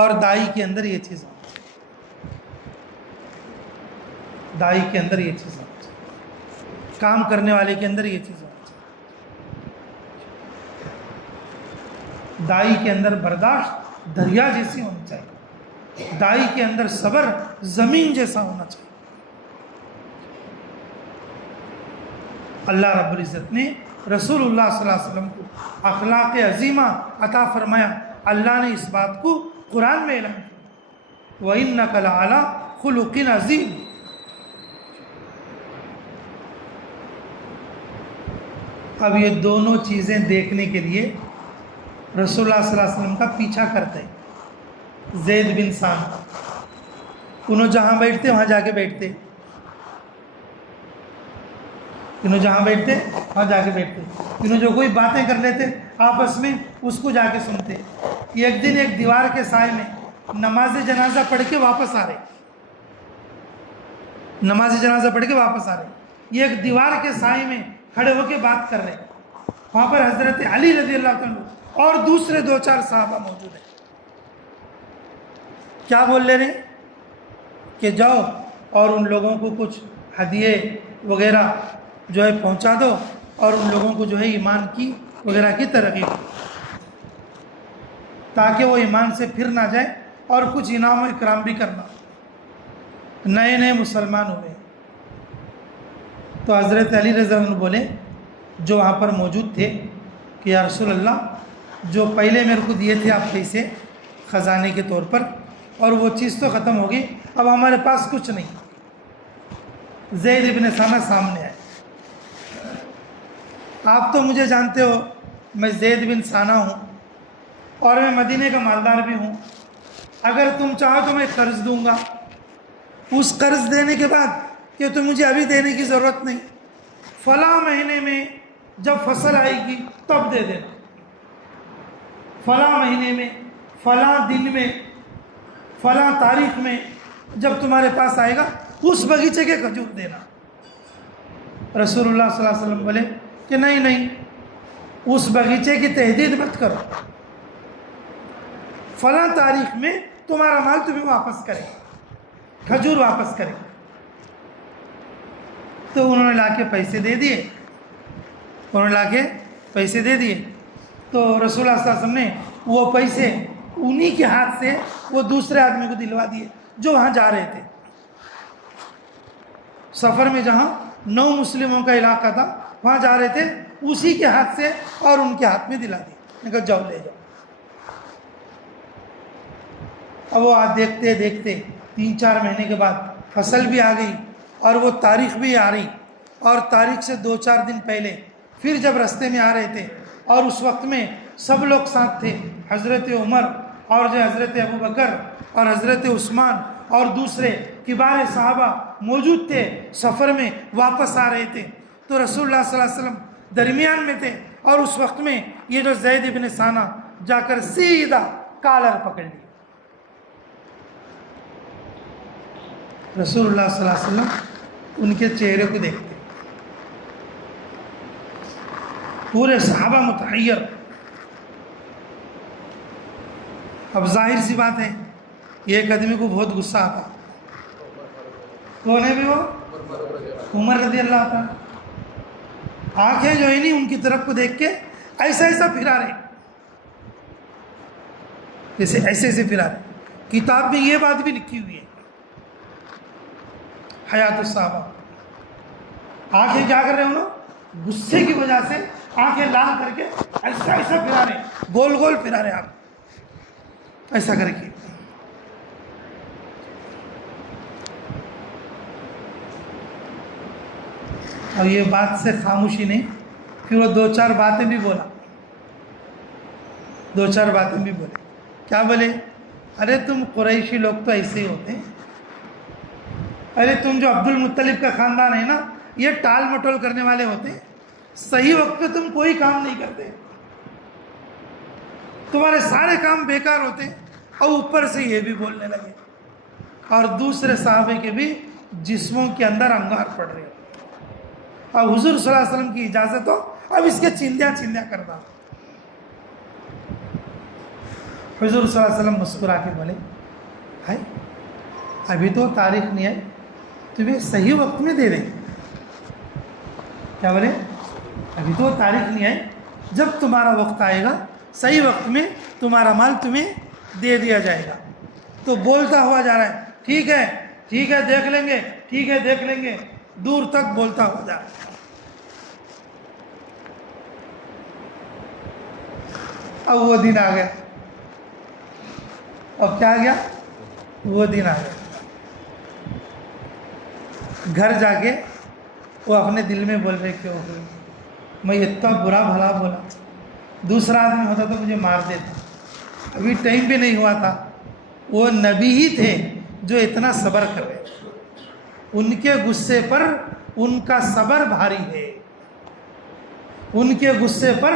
اور دائی کے اندر یہ چیز ہوتی ہے، دائی کے اندر یہ چیز ہوتی ہے، کام کرنے والے کے اندر یہ چیز ہوتی ہے. دائی کے اندر برداشت دریا جیسی ہونی چاہیے، دائی کے اندر صبر زمین جیسا ہونا چاہیے. اللہ رب العزت نے رسول اللہ صلی اللہ علیہ وسلم کو اخلاق عظیمہ عطا فرمایا. اللہ نے اس بات کو قرآن میں اعلان کیا، وَإِنَّكَ لَعَلَىٰ خُلُقٍ عَظِيمٍ. اب یہ دونوں چیزیں دیکھنے کے لیے رسول اللہ صلی اللہ علیہ وسلم کا پیچھا کرتے ہیں. زید بن ثابت، انہوں جہاں بیٹھتے وہاں جا کے بیٹھتے، انہوں جہاں بیٹھتے وہاں جا کے بیٹھتے، انہوں جو کوئی باتیں کر لیتے آپس میں اس کو جا کے سنتے. ایک دن ایک دیوار کے سائے میں نماز جنازہ پڑھ کے واپس آ رہے، نماز جنازہ پڑھ کے واپس آ رہے، یہ ایک دیوار کے سائے میں کھڑے ہو کے بات کر رہے. وہاں پر حضرت علی رضی اللہ عنہ اور دوسرے 2-4 صحابہ موجود ہیں. کیا بول لے رہے کہ جاؤ اور ان لوگوں کو کچھ ہدیے وغیرہ جو ہے پہنچا دو اور ان لوگوں کو جو ہے ایمان کی وغیرہ کی ترغیب، تاکہ وہ ایمان سے پھر نہ جائے، اور کچھ انعام و اکرام بھی کرنا. نئے نئے مسلمان ہوئے. تو حضرت علی رضی اللہ عنہ بولے جو وہاں پر موجود تھے کہ یا رسول اللہ، جو پہلے میرے کو دیے تھے آپ پیسے خزانے کے طور پر، اور وہ چیز تو ختم ہو گئی، اب ہمارے پاس کچھ نہیں. زید ابن ثابت سامنے آئے. آپ تو مجھے جانتے ہو، میں زید بن ثابت ہوں اور میں مدینے کا مالدار بھی ہوں، اگر تم چاہو تو میں قرض دوں گا، اس قرض دینے کے بعد کہ تم مجھے ابھی دینے کی ضرورت نہیں، فلاں مہینے میں جب فصل آئے گی تب دے دینا، فلاں مہینے میں، فلاں دن میں، فلاں تاریخ میں جب تمہارے پاس آئے گا اس باغیچے کے کھجور دینا۔ رسول اللہ صلی اللہ علیہ وسلم بولے کہ نہیں نہیں، اس باغیچے کی تحدید مت کرو، فلاں تاریخ میں تمہارا مال تمہیں واپس کرے، کھجور واپس کرے۔ تو انہوں نے لا کے پیسے دے دیے، تو رسول اللہ صلی اللہ علیہ وسلم نے وہ پیسے انہی کے ہاتھ سے وہ دوسرے آدمی کو دلوا دیے جو وہاں جا رہے تھے۔ سفر میں جہاں 9 مسلموں کا علاقہ تھا وہاں جا رہے تھے، اسی کے ہاتھ سے اور ان کے ہاتھ میں دلا دیے، میں کہا جاؤ لے جاؤ۔ اب وہ دیکھتے دیکھتے 3-4 مہینے کے بعد فصل بھی آ گئی اور وہ تاریخ بھی آ رہی، اور تاریخ سے 2-4 دن پہلے پھر جب رستے میں آ رہے تھے اور اس وقت میں سب لوگ ساتھ تھے، حضرت عمر اور جو حضرت ابو بکر اور حضرت عثمان اور دوسرے کبار صحابہ موجود تھے، سفر میں واپس آ رہے تھے، تو رسول اللہ صلی اللہ علیہ وسلم درمیان میں تھے، اور اس وقت میں یہ جو زید بن ثانہ جا کر سیدھا کالر پکڑ لیا۔ رسول اللہ صلی اللہ علیہ وسلم ان کے چہرے کو دیکھتے، پورے صحابہ متحیر۔ اب ظاہر سی بات ہے ایک آدمی کو بہت غصہ آتا، کون ہے بھی وہ؟ عمر رضی اللہ عنہ۔ آنکھیں جو ہے نہیں ان کی طرف کو دیکھ کے ایسا ایسا پھرا رہے، جیسے ایسے ایسے پھرا رہے۔ کتاب میں یہ بات بھی لکھی ہوئی ہے، حیات الصحابہ۔ آنکھیں کیا کر رہے ہیں انہوں؟ غصے کی وجہ سے آنکھیں لال کر کے ایسا ایسا پھرا رہے، گول گول پھرا رہے، آپ ایسا کر کے۔ اور یہ بات سے خاموشی نہیں، پھر وہ 2-4 باتیں بھی بولا، 2-4 باتیں بھی بولے۔ کیا بولے؟ ارے تم قریشی لوگ تو ایسے ہی ہوتے ہیں، ارے تم جو عبد المطلب کا خاندان ہے نا، یہ ٹال مٹول کرنے والے ہوتے ہیں، صحیح وقت پہ تم کوئی کام نہیں کرتے، تمہارے سارے کام بیکار ہوتے ہیں۔ اور اوپر سے یہ بھی بولنے لگے، اور دوسرے صحابے کے بھی جسموں کے اندر انگار پڑ رہے، اور حضور صلی اللہ علیہ وسلم کی اجازت ہو اب اس کے چندیاں کرتا۔ حضور صلی اللہ علیہ وسلم مسکرا کے بولے، بھائی ابھی تو تاریخ نہیں ہے، تمہیں صحیح وقت میں دے دیں۔ کیا بولے؟ ابھی تو تاریخ نہیں ہے، جب تمہارا وقت آئے گا صحیح وقت میں تمہارا مال تمہیں دے دیا جائے گا۔ تو بولتا ہوا جا رہا ہے، ٹھیک ہے ٹھیک ہے دیکھ لیں گے، ٹھیک ہے دیکھ لیں گے، دور تک بولتا ہوا جا رہا ہے۔ اب وہ دن آ گیا، اب کیا گیا؟ وہ دن آ گیا۔ گھر جا کے وہ اپنے دل میں بول رہے کہ میں اتنا برا بھلا بولا، دوسرا آدمی ہوتا تو مجھے مار دیتا، ابھی ٹائم بھی نہیں ہوا تھا۔ وہ نبی ہی تھے جو اتنا صبر کر رہے، ان کے غصے پر ان کا صبر بھاری ہے، ان کے غصے پر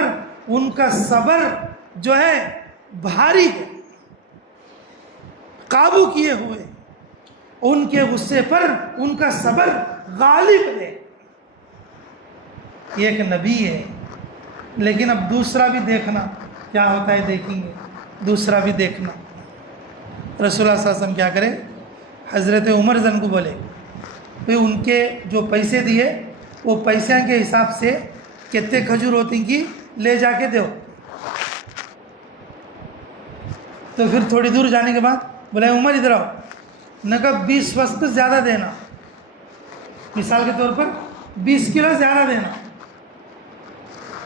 ان کا صبر جو ہے بھاری ہے، قابو کیے ہوئے، ان کے غصے پر ان کا صبر غالب ہے۔ ایک نبی ہے، لیکن اب دوسرا بھی دیکھنا کیا ہوتا ہے، دیکھیں گے دوسرا بھی دیکھنا۔ رسول اللہ صلی اللہ علیہ وسلم کیا کرے؟ حضرت عمر زن کو بولے، پھر ان کے جو پیسے دیے وہ پیسے کے حساب سے کتنے کھجور ہوتی کی لے جا کے دو۔ تو پھر تھوڑی دور جانے کے بعد بولے عمر ادھر آؤ، نہ کہا 20 وسط زیادہ دینا، مثال کے طور پر 20 کلو زیادہ دینا۔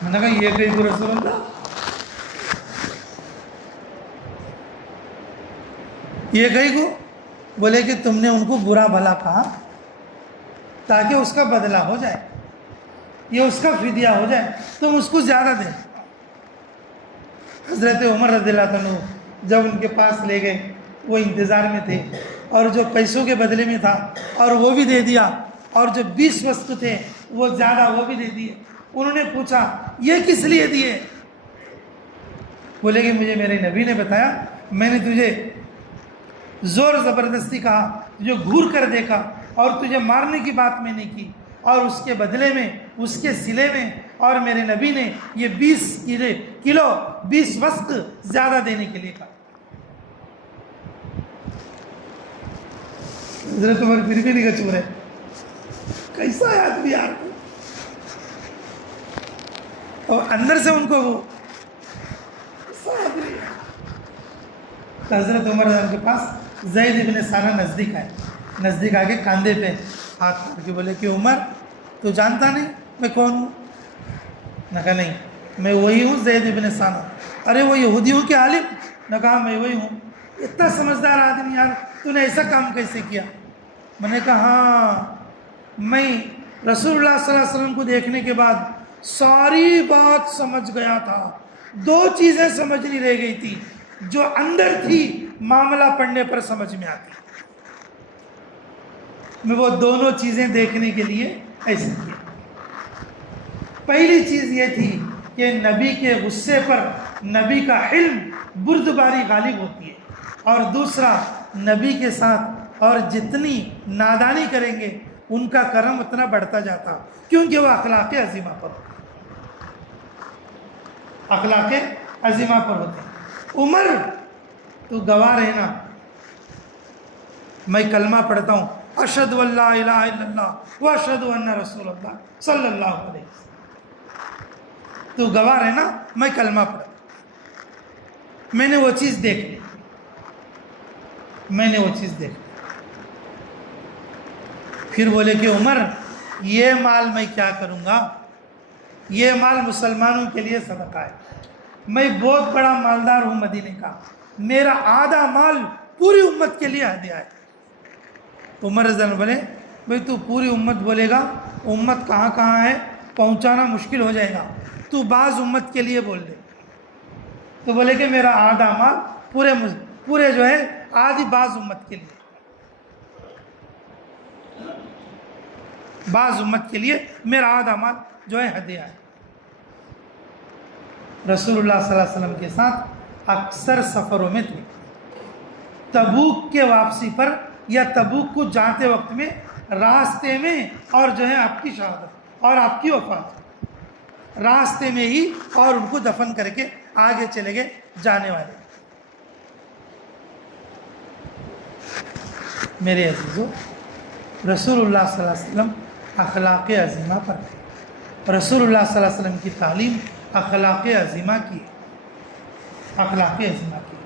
میں نے کہا یہ کہیں کو رسول اللہ، یہ کہیں کو؟ بولے کہ تم نے ان کو برا بھلا کہا تاکہ اس کا بدلہ ہو جائے، یہ اس کا فدیہ ہو جائے، تم اس کو زیادہ دیں۔ حضرت عمر رضی اللہ عنہ جب ان کے پاس لے گئے وہ انتظار میں تھے، اور جو پیسوں کے بدلے میں تھا اور وہ بھی دے دیا، اور جو 20 وسق تھے وہ زیادہ وہ بھی دے دیے۔ انہوں نے پوچھا یہ کس لیے دیے؟ بولے کہ مجھے میرے نبی نے بتایا، میں نے تجھے زور زبردستی کہا، تجھے گھور کر دیکھا اور تجھے مارنے کی بات میں نے کی، اور اس کے بدلے میں، اس کے صلے میں، اور میرے نبی نے یہ 20 وسق زیادہ دینے کے لیے کہا۔ حضرت عمر پھر بھی نہیں چپ رہے، کیسا آدمی یار، اور اندر سے ان کو وہ حضرت عمر کے پاس زید ابن ثانہ نزدیک آئے، نزدیک آ کے کاندھے پہ ہاتھ مار کے بولے کہ عمر تو جانتا نہیں میں کون ہوں؟ نہ کہا نہیں میں وہی ہوں زید ابن ثانہ۔ ارے وہ یہودیوں کے عالم؟ نہ کہا میں وہی ہوں۔ اتنا سمجھدار آدمی یار، تو نے ایسا کام کیسے کیا؟ میں نے کہا ہاں، میں رسول اللہ صلی اللہ علیہ وسلم کو دیکھنے کے بعد ساری بات سمجھ گیا تھا، 2 چیزیں سمجھ نہیں رہ گئی تھی، جو اندر تھی معاملہ پڑھنے پر سمجھ میں آتی، میں وہ دونوں چیزیں دیکھنے کے لیے ایسے کیا۔ پہلی چیز یہ تھی کہ نبی کے غصے پر نبی کا حلم بردباری غالب ہوتی ہے، اور دوسرا نبی کے ساتھ اور جتنی نادانی کریں گے ان کا کرم اتنا بڑھتا جاتا، کیونکہ وہ اخلاق عظیمہ پر ہوتے، اخلاق عظیمہ پر ہوتے۔ عمر تو گواہ رہنا، میں کلمہ پڑھتا ہوں، اشہد ان لا الہ الا اللہ واشہد ان رسول اللہ صلی اللہ علیہ وسلم، تو گواہ رہنا میں کلمہ پڑھتا ہوں، میں نے وہ چیز دیکھ لی، میں نے وہ چیز دیکھ لی۔ پھر بولے کہ عمر یہ مال میں کیا کروں گا؟ یہ مال مسلمانوں کے لیے صدقہ ہے، میں بہت بڑا مالدار ہوں مدینے کا، میرا آدھا مال پوری امت کے لیے ہدیہ ہے۔ عمر رضی اللہ عنہ بولے بھئی تو پوری امت بولے گا، امت کہاں کہاں ہے پہنچانا مشکل ہو جائے گا، تو بعض امت کے لیے بول دے۔ تو بولے کہ میرا آدھا مال پورے جو ہے آدھی بعض امت کے لیے، بعض امت کے لیے میرا آدھا مال جو ہے ہدیہ ہے۔ رسول اللہ صلی اللہ علیہ وسلم کے ساتھ اکثر سفروں میں تھے، تبوک کے واپسی پر یا تبوک کو جاتے وقت میں راستے میں، اور جو ہے آپ کی شہادت اور آپ کی وفات راستے میں ہی، اور ان کو دفن کر کے آگے چلے گئے جانے والے۔ میرے عزیزو، رسول اللہ صلی اللہ علیہ وسلم اخلاق عظیمہ پر تھے، رسول اللہ صلی اللہ علیہ وسلم کی تعلیم اخلاق عظیمہ کی، اخلاق عظیمہ کی،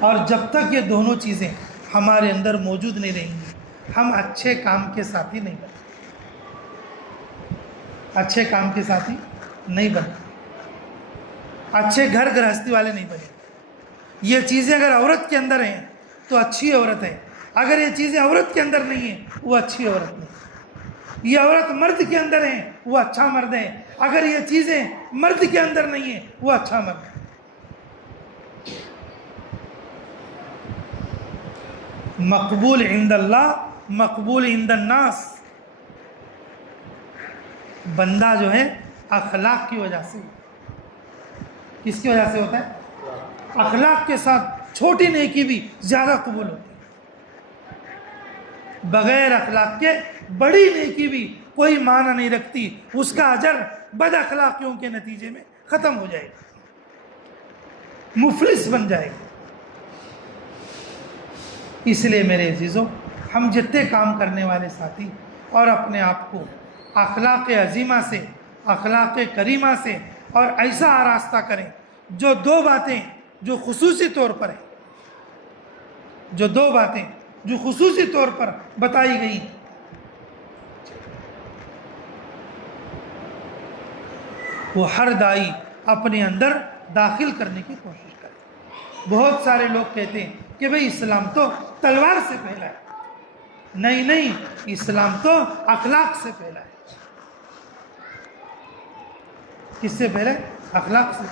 اور جب تک یہ دونوں چیزیں ہمارے اندر موجود نہیں رہیں گی ہم اچھے کام کے ساتھی نہیں بنیں، اچھے کام کے ساتھی نہیں بنیں، اچھے گھر گرہستی والے نہیں بنیں۔ یہ چیزیں اگر عورت کے اندر ہیں تو اچھی عورت ہے، اگر یہ چیزیں عورت کے اندر نہیں ہیں وہ اچھی عورت نہیں۔ یہ عورت مرد کے اندر ہے وہ اچھا مرد ہے، اگر یہ چیزیں مرد کے اندر نہیں ہیں وہ اچھا مرد ہے۔ مقبول عند اللہ مقبول عند الناس، بندہ جو ہے اخلاق کی وجہ سے، کس کی وجہ سے ہوتا ہے؟ اخلاق کے ساتھ چھوٹی نیکی بھی زیادہ قبول ہوتی ہے، بغیر اخلاق کے بڑی نیکی بھی کوئی معنی نہیں رکھتی، اس کا اجر بد اخلاقیوں کے نتیجے میں ختم ہو جائے گا، مفلس بن جائے گا۔ اس لیے میرے عزیزوں، ہم جتنے کام کرنے والے ساتھی اور اپنے آپ کو اخلاق عظیمہ سے، اخلاق کریمہ سے اور ایسا آراستہ کریں جو 2 باتیں جو خصوصی طور پر ہیں، جو 2 باتیں جو خصوصی طور پر بتائی گئی، وہ ہر دائی اپنے اندر داخل کرنے کی کوشش کرے۔ بہت سارے لوگ کہتے ہیں کہ بھئی اسلام تو تلوار سے پھیلا ہے، نہیں، اسلام تو اخلاق سے پھیلا ہے۔ کس سے پھیلا ہے؟ اخلاق سے۔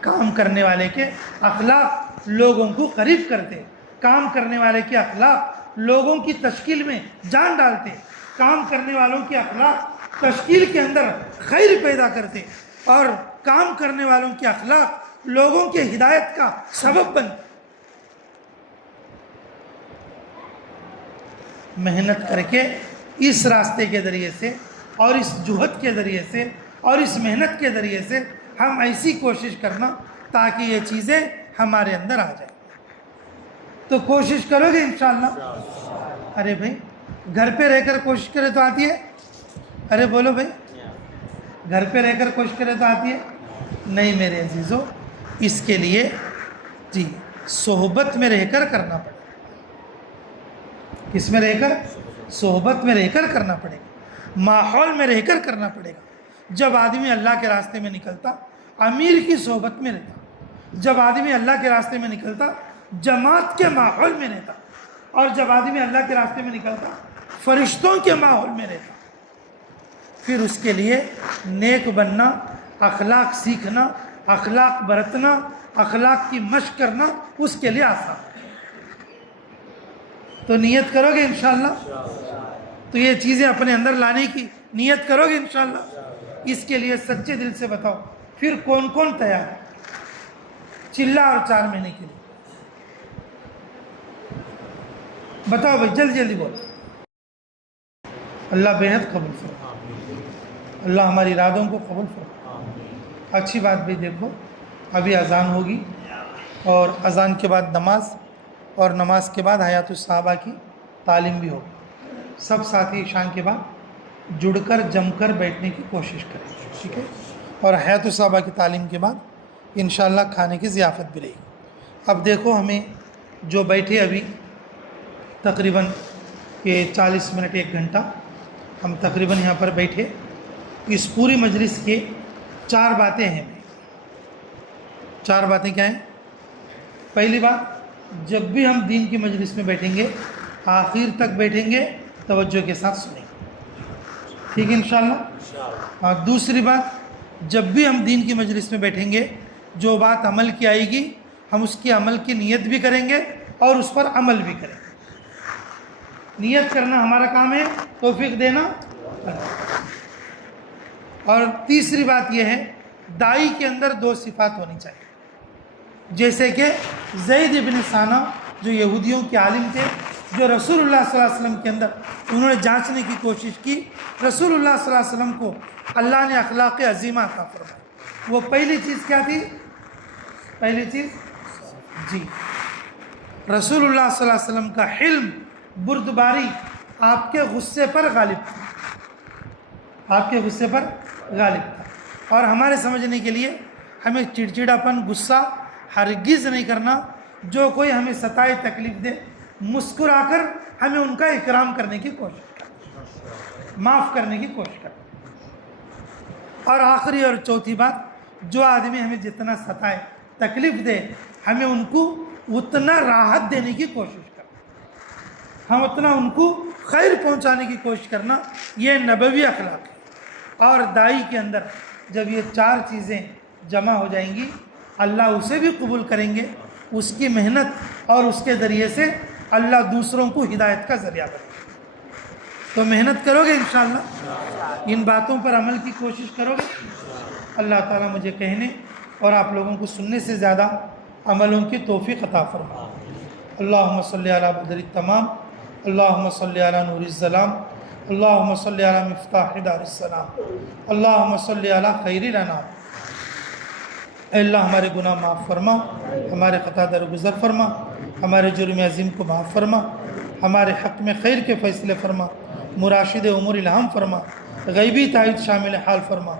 کام کرنے والے کے اخلاق لوگوں کو قریب کرتے، کام کرنے والے کے اخلاق لوگوں کی تشکیل میں جان ڈالتے، کام کرنے والوں کے اخلاق تشکیل کے اندر خیر پیدا کرتے، اور کام کرنے والوں کے اخلاق لوگوں کے ہدایت کا سبب بنتے۔ محنت کر کے اس راستے کے ذریعے سے اور اس جہد کے ذریعے سے اور اس محنت کے ذریعے سے ہم ایسی کوشش کرنا تاکہ یہ چیزیں ہمارے اندر آ جائیں۔ تو کوشش کرو گے انشاءاللہ؟ ارے بھائی گھر پہ رہ کر کوشش کرے تو آتی ہے؟ ارے بولو بھائی، گھر پہ رہ کر کوشش کرے تو آتی ہے؟ نہیں میرے عزیزو، اس کے لیے جی صحبت میں رہ کر کرنا پڑے گا۔ کس میں رہ کر؟ صحبت میں رہ کر کرنا پڑے گا، ماحول میں رہ کر کرنا پڑے گا۔ جب آدمی اللہ کے راستے میں نکلتا امیر کی صحبت میں رہتا، جب آدمی اللہ کے راستے میں نکلتا جماعت کے ماحول میں رہتا، اور جب آدمی اللہ کے راستے میں نکلتا فرشتوں کے ماحول میں رہتا، پھر اس کے لیے نیک بننا، اخلاق سیکھنا، اخلاق برتنا، اخلاق کی مشق کرنا اس کے لیے آسان ہے۔ تو نیت کرو گے انشاءاللہ؟ تو یہ چیزیں اپنے اندر لانے کی نیت کرو گے انشاءاللہ؟ اس کے لیے سچے دل سے بتاؤ پھر کون کون تیار ہے چلہ اور 4 مہینے کے لیے؟ بتاؤ بھائی، جلدی جلدی بولو۔ اللہ بے حد قبول فرمائے، اللہ ہماری ارادوں کو قبول فرمائے۔ اچھی بات بھی دیکھو، ابھی اذان ہوگی اور اذان کے بعد نماز، اور نماز کے بعد حیات الصحابہ کی تعلیم بھی ہوگی۔ سب ساتھی عشاء کے بعد جڑ کر جم کر بیٹھنے کی کوشش کریں، ٹھیک ہے؟ اور حیات الصحابہ کی تعلیم کے بعد انشاءاللہ کھانے کی ضیافت بھی رہے گی۔ اب دیکھو ہمیں جو بیٹھے ابھی تقریباً یہ 40 منٹ 1 گھنٹہ ہم تقریباً یہاں پر بیٹھے، اس پوری مجلس کے 4 باتیں ہیں۔ 4 باتیں کیا ہیں؟ پہلی بات، جب بھی ہم دین کی مجلس میں بیٹھیں گے آخر تک بیٹھیں گے، توجہ کے ساتھ سنیں گے، ٹھیک ہے انشاءاللہ؟ اور دوسری بات، جب بھی ہم دین کی مجلس میں بیٹھیں گے جو بات عمل کی آئے گی ہم اس کی عمل کی نیت بھی کریں گے اور اس پر عمل بھی کریں گے۔ نیت کرنا ہمارا کام ہے، توفیق دینا۔ اور تیسری بات یہ ہے، داعی کے اندر 2 صفات ہونی چاہیے، جیسے کہ زید ابن ثانہ جو یہودیوں کے عالم تھے، جو رسول اللہ صلی اللہ علیہ وسلم کے اندر انہوں نے جانچنے کی کوشش کی، رسول اللہ صلی اللہ علیہ وسلم کو اللہ نے اخلاق عظیمہ عطا فرمائی۔ وہ پہلی چیز کیا تھی؟ پہلی چیز جی رسول اللہ صلی اللہ علیہ وسلم کا حلم، بردباری آپ کے غصے پر غالب تھا، آپ کے غصے پر غالب تھا۔ اور ہمارے سمجھنے کے لیے ہمیں چڑچڑاپن، غصہ ہرگز نہیں کرنا۔ جو کوئی ہمیں ستائے، تکلیف دے، مسکرا کر ہمیں ان کا اکرام کرنے کی کوشش کریں، معاف کرنے کی کوشش کریں۔ اور آخری اور چوتھی بات، جو آدمی ہمیں جتنا ستائے، تکلیف دے، ہمیں ان کو اتنا راحت دینے کی کوشش کریں، ہم اتنا ان کو خیر پہنچانے کی کوشش کرنا، یہ نبوی اخلاق ہے۔ اور داعی کے اندر جب یہ 4 چیزیں جمع ہو جائیں گی اللہ اسے بھی قبول کریں گے، اس کی محنت اور اس کے ذریعے سے اللہ دوسروں کو ہدایت کا ذریعہ بنے گا۔ تو محنت کرو گے انشاءاللہ، ان باتوں پر عمل کی کوشش کرو گے۔ اللہ تعالیٰ مجھے کہنے اور آپ لوگوں کو سننے سے زیادہ عملوں کی توفیق عطا فرمائے۔ اللہم صلی علی بدر التمام، اللہم صلی علی نور الظلام، اللہم صلی علی مفتاح دار السلام، اللہم صلی علی خیر الانام۔ اے اللہ ہمارے گناہ معاف فرما، ہمارے خطا درگزر فرما، ہمارے جرم عظیم کو معاف فرما، ہمارے حق میں خیر کے فیصلے فرما، مراشد امور الہام فرما، غیبی تائید شامل حال فرما۔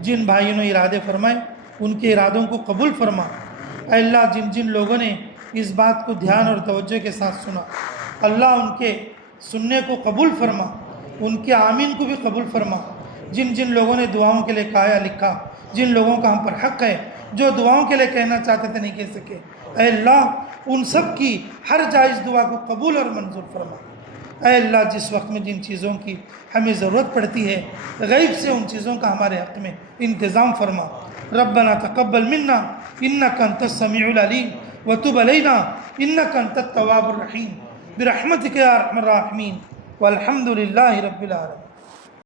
جن بھائیوں نے ارادے فرمائے ان کے ارادوں کو قبول فرما۔ اے اللہ جن جن لوگوں نے اس بات کو دھیان اور توجہ کے ساتھ سنا، اللہ ان کے سننے کو قبول فرما، ان کے آمین کو بھی قبول فرما۔ جن جن لوگوں نے دعاؤں کے لیے کہا یا لکھا، جن لوگوں کا ہم پر حق ہے، جو دعاؤں کے لیے کہنا چاہتے تھے نہیں کہہ سکے، اے اللہ ان سب کی ہر جائز دعا کو قبول اور منظور فرما۔ اے اللہ جس وقت میں جن چیزوں کی ہمیں ضرورت پڑتی ہے غیب سے ان چیزوں کا ہمارے حق میں انتظام فرما۔ ربنا تقبل منا انک انت السمیع العلیم وتب علینا انک انت التواب الرحیم برحمتک یا ارحم الراحمین والحمد للہ رب العالمین.